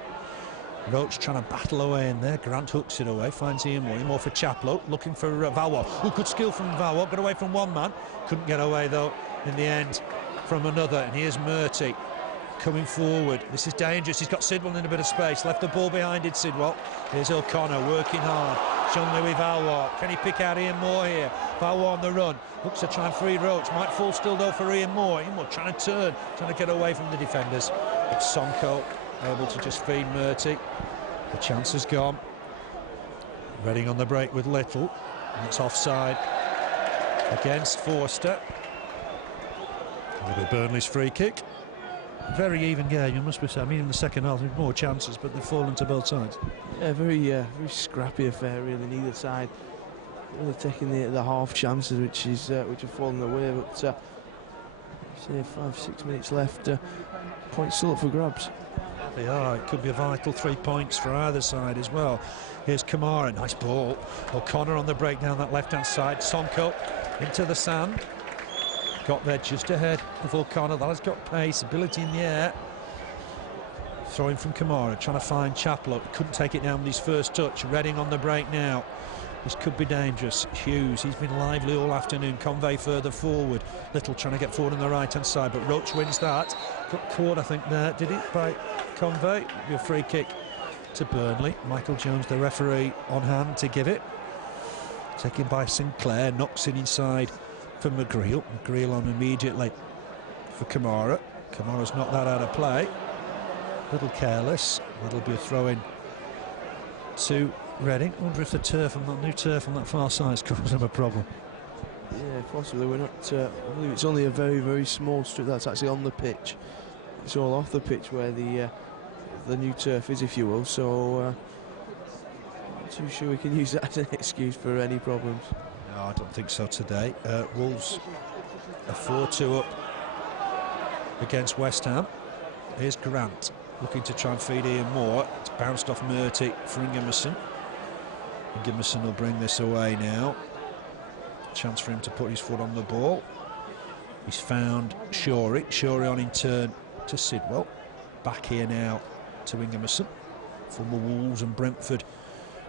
Roche trying to battle away in there. Grant hooks it away, finds Ívar. More for Chaplow, looking for Valois. Oh, good skill from Valois. Got away from one man. Couldn't get away, though, in the end from another. And here's Murty coming forward. This is dangerous. He's got Sidwell in a bit of space. Left the ball behind it, Sidwell. Here's O'Connor working hard. Jean-Louis Valois. Can he pick out Moor here? Valois on the run. Looks to try and free Roche. Might fall still, though, for Moor. Moor trying to turn, trying to get away from the defenders. But Sonko able to just feed Murty. The chance has gone. Reading on the break with Little. And it's offside against Forster. It'll be Burnley's free kick. Very even game, you must be saying. I mean, in the second half, there's more chances, but they've fallen to both sides. Yeah, very scrappy affair, really. Neither side really taking the half chances, which have fallen away. But say 5-6 minutes left. Points still up for grabs. They are. It could be a vital 3 points for either side as well. Here's Camara, nice ball. O'Connor on the break down that left-hand side. Sonko into the sand. Got there just ahead of O'Connor. That has got pace, ability in the air. Throwing from Camara, trying to find Chaplow. Couldn't take it down with his first touch. Reading on the break now. This could be dangerous. Hughes, he's been lively all afternoon. Convey further forward. Little trying to get forward on the right-hand side, but Roche wins that. Got caught, I think, there, did it, by Convey? It'll be a free kick to Burnley. Michael Jones, the referee, on hand to give it. Taken by Sinclair, knocks it inside for McGreal. McGreal on immediately for Camara. Camara's knocked that out of play. Little careless. That'll be a throw-in to Reading. I wonder if the turf on that new turf on that far side is causing them a problem. Yeah, possibly. We're not. I believe it's only a very, very small strip that's actually on the pitch. It's all off the pitch where the new turf is, if you will. So, not too sure we can use that as an excuse for any problems. No, I don't think so today. Wolves are 4-2 up against West Ham. Here's Grant looking to try and feed Moor. It's bounced off Murty for Ingimarsson. Ingimarsson will bring this away now. Chance for him to put his foot on the ball. He's found Shorey. Shorey on in turn to Sidwell. Back here now to Ingimarsson. Former Wolves and Brentford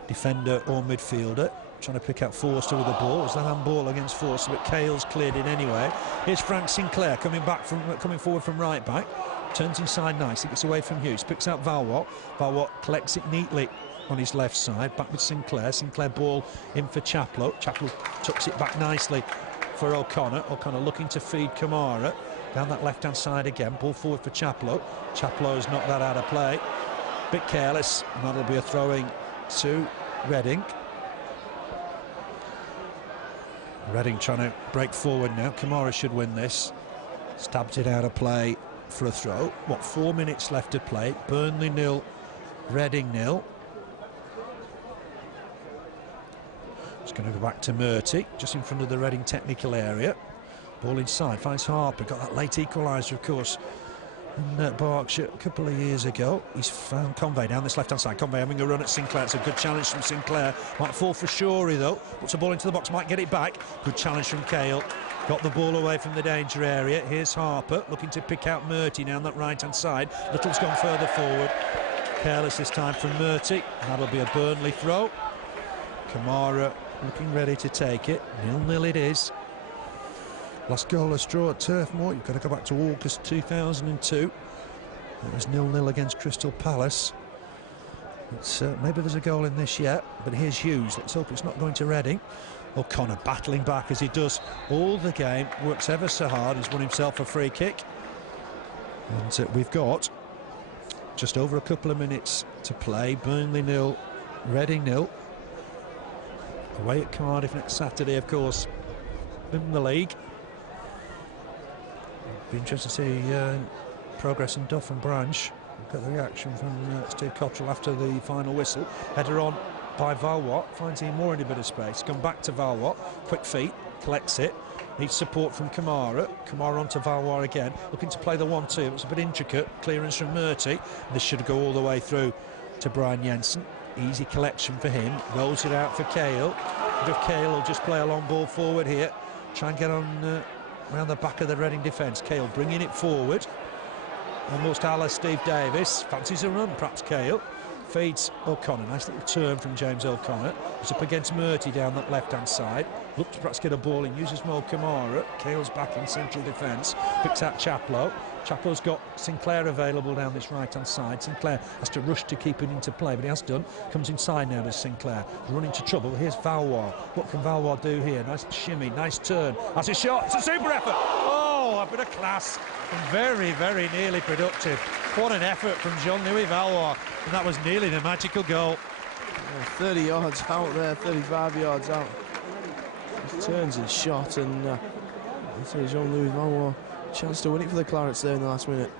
defender or midfielder. Trying to pick out Forster with the ball. It's that handball against Forster, but Cahill's cleared it anyway. Here's Frank Sinclair coming forward from right back. Turns inside nicely, gets away from Hughes, picks out Valois. Valois collects it neatly on his left side, back with Sinclair. Sinclair ball in for Chaplow. Chaplow tucks it back nicely for O'Connor. O'Connor looking to feed Camara. Down that left-hand side again, ball forward for Chaplow. Chaplow has knocked that out of play. Bit careless, and that'll be a throwing to Reading. Reading trying to break forward now. Camara should win this. Stabs it out of play for a throw. What, 4 minutes left to play. Burnley 0, Reading 0. It's going to go back to Murty, just in front of the Reading technical area. Ball inside, finds Harper. Got that late equaliser, of course, in Berkshire a couple of years ago. He's found Convey down this left-hand side. Convey having a run at Sinclair. It's a good challenge from Sinclair. Might fall for Shorey, though. Puts the ball into the box, might get it back. Good challenge from Cahill. Got the ball away from the danger area. Here's Harper looking to pick out Murty down that right-hand side. Little's gone further forward. Careless this time from Murty. That'll be a Burnley throw. Camara looking ready to take it. 0-0 it is. Last goalless draw at Turf Moor. You've got to go back to August 2002. It was 0-0 against Crystal Palace. Maybe there's a goal in this yet, but here's Hughes. Let's hope it's not going to Reading. O'Connor battling back as he does all the game, works ever so hard. He's won himself a free kick. And we've got just over a couple of minutes to play. Burnley 0, Reading 0. Away at Cardiff next Saturday, of course, in the league. Be interested to see progress in Duff and Branch. Look at the reaction from Steve Cotterill after the final whistle. Header on by Valois, finds him more in a bit of space. Gone back to Valois, quick feet, collects it. Needs support from Camara. Camara onto Valois again, looking to play the 1-2. It was a bit intricate. Clearance from Murty. This should go all the way through to Brian Jensen. Easy collection for him. Rolls it out for Cahill. Cahill will just play a long ball forward here. Try and get on around the back of the Reading defence. Cahill bringing it forward. Almost a la Steve Davis. Fancies a run, perhaps Cahill. Feeds O'Connor. Nice little turn from James O'Connor. It's up against Murty down that left-hand side. Looks to perhaps get a ball in. Uses more Camara. Cahill's back in central defence. Picks out Chaplow. Chaplow's got Sinclair available down this right-hand side. Sinclair has to rush to keep it into play, but he has done. Comes inside now to Sinclair. Run into trouble. Here's Valois. What can Valois do here? Nice shimmy, nice turn. That's a shot. It's a super effort. Oh, a bit of class. And very, very nearly productive. What an effort from Jean-Louis Valois. And that was nearly the magical goal. 30 yards out there, 35 yards out. He turns his shot, and Jean-Louis Valois chance to win it for the Clarets there in the last minute.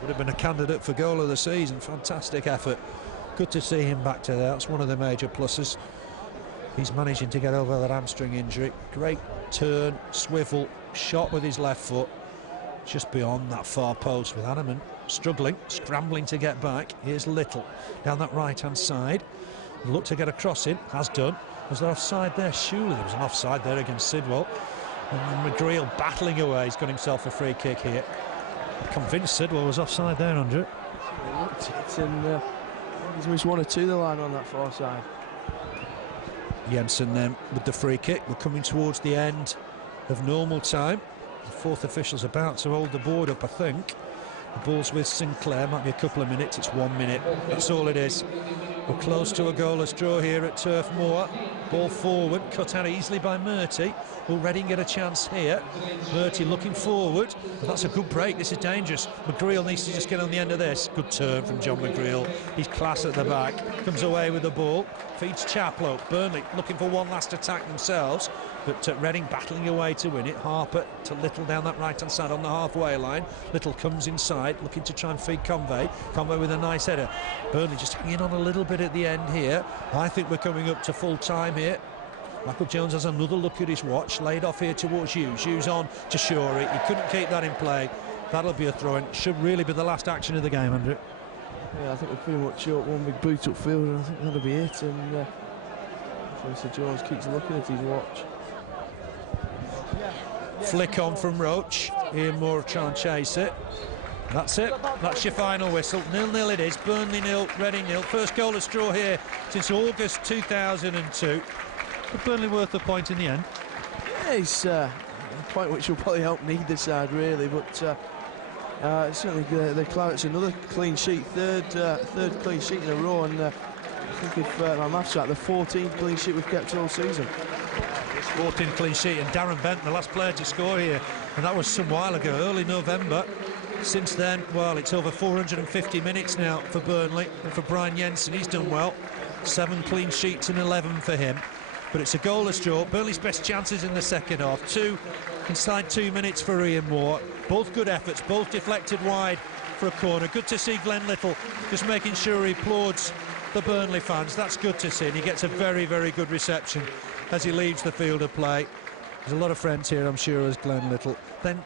Would have been a candidate for goal of the season. Fantastic effort. Good to see him back to there. That's one of the major pluses. He's managing to get over that hamstring injury. Great turn, swivel, shot with his left foot. Just beyond that far post with Hahnemann struggling, scrambling to get back. Here's Little down that right-hand side. Look to get a cross in, has done. Was there offside there? Surely there was an offside there against Sidwell. And McGreal battling away. He's got himself a free kick here. I'm convinced Sidwell was offside there, Andrew. He looked it, and he's missed one or two the line on that far side. Jensen then with the free kick. We're coming towards the end of normal time. The fourth official's about to hold the board up, I think. The ball's with Sinclair, might be a couple of minutes. It's 1 minute, that's all it is. We're close to a goalless draw here at Turf Moor. Ball forward, cut out easily by Murty. Will Reading get a chance here? Murty looking forward. Well, that's a good break, this is dangerous. McGreal needs to just get on the end of this. Good turn from John McGreal. He's class at the back. Comes away with the ball. Feeds Chaplow. Burnley looking for one last attack themselves. But Reading battling away to win it. Harper to Little down that right-hand side on the halfway line. Little comes inside, looking to try and feed Convey. Convey with a nice header. Burnley just hanging on a little bit at the end here. I think we're coming up to full time here. Michael Jones has another look at his watch. Laid off here towards Hughes. Hughes on to Shorey. He couldn't keep that in play. That'll be a throw-in. Should really be the last action of the game, Andrew. Yeah, I think we're pretty much up one big boot upfield, and I think that'll be it. And Mr. Jones keeps looking at his watch. Flick on from Roche. Ian Moore trying to chase it. That's it. That's your final whistle. 0-0 it is. Burnley 0, Reading 0. First goalless draw here since August 2002. But Burnley worth a point in the end. Yeah, it's a point which will probably help neither side really, but certainly the Clarets another clean sheet, third clean sheet in a row, and I think if my maths right, the 14th clean sheet we've kept all season. 14th clean sheet, and Darren Bent, the last player to score here, and that was some while ago, early November. Since then, well, it's over 450 minutes now for Burnley, and for Brian Jensen, he's done well. 7 clean sheets and 11 for him. But it's a goalless draw. Burnley's best chances in the second half. 2 inside 2 minutes for Ian Moore. Both good efforts, both deflected wide for a corner. Good to see Glen Little just making sure he applauds the Burnley fans. That's good to see, and he gets a very, very good reception as he leaves the field of play. There's a lot of friends here, I'm sure, as Glen Little. Then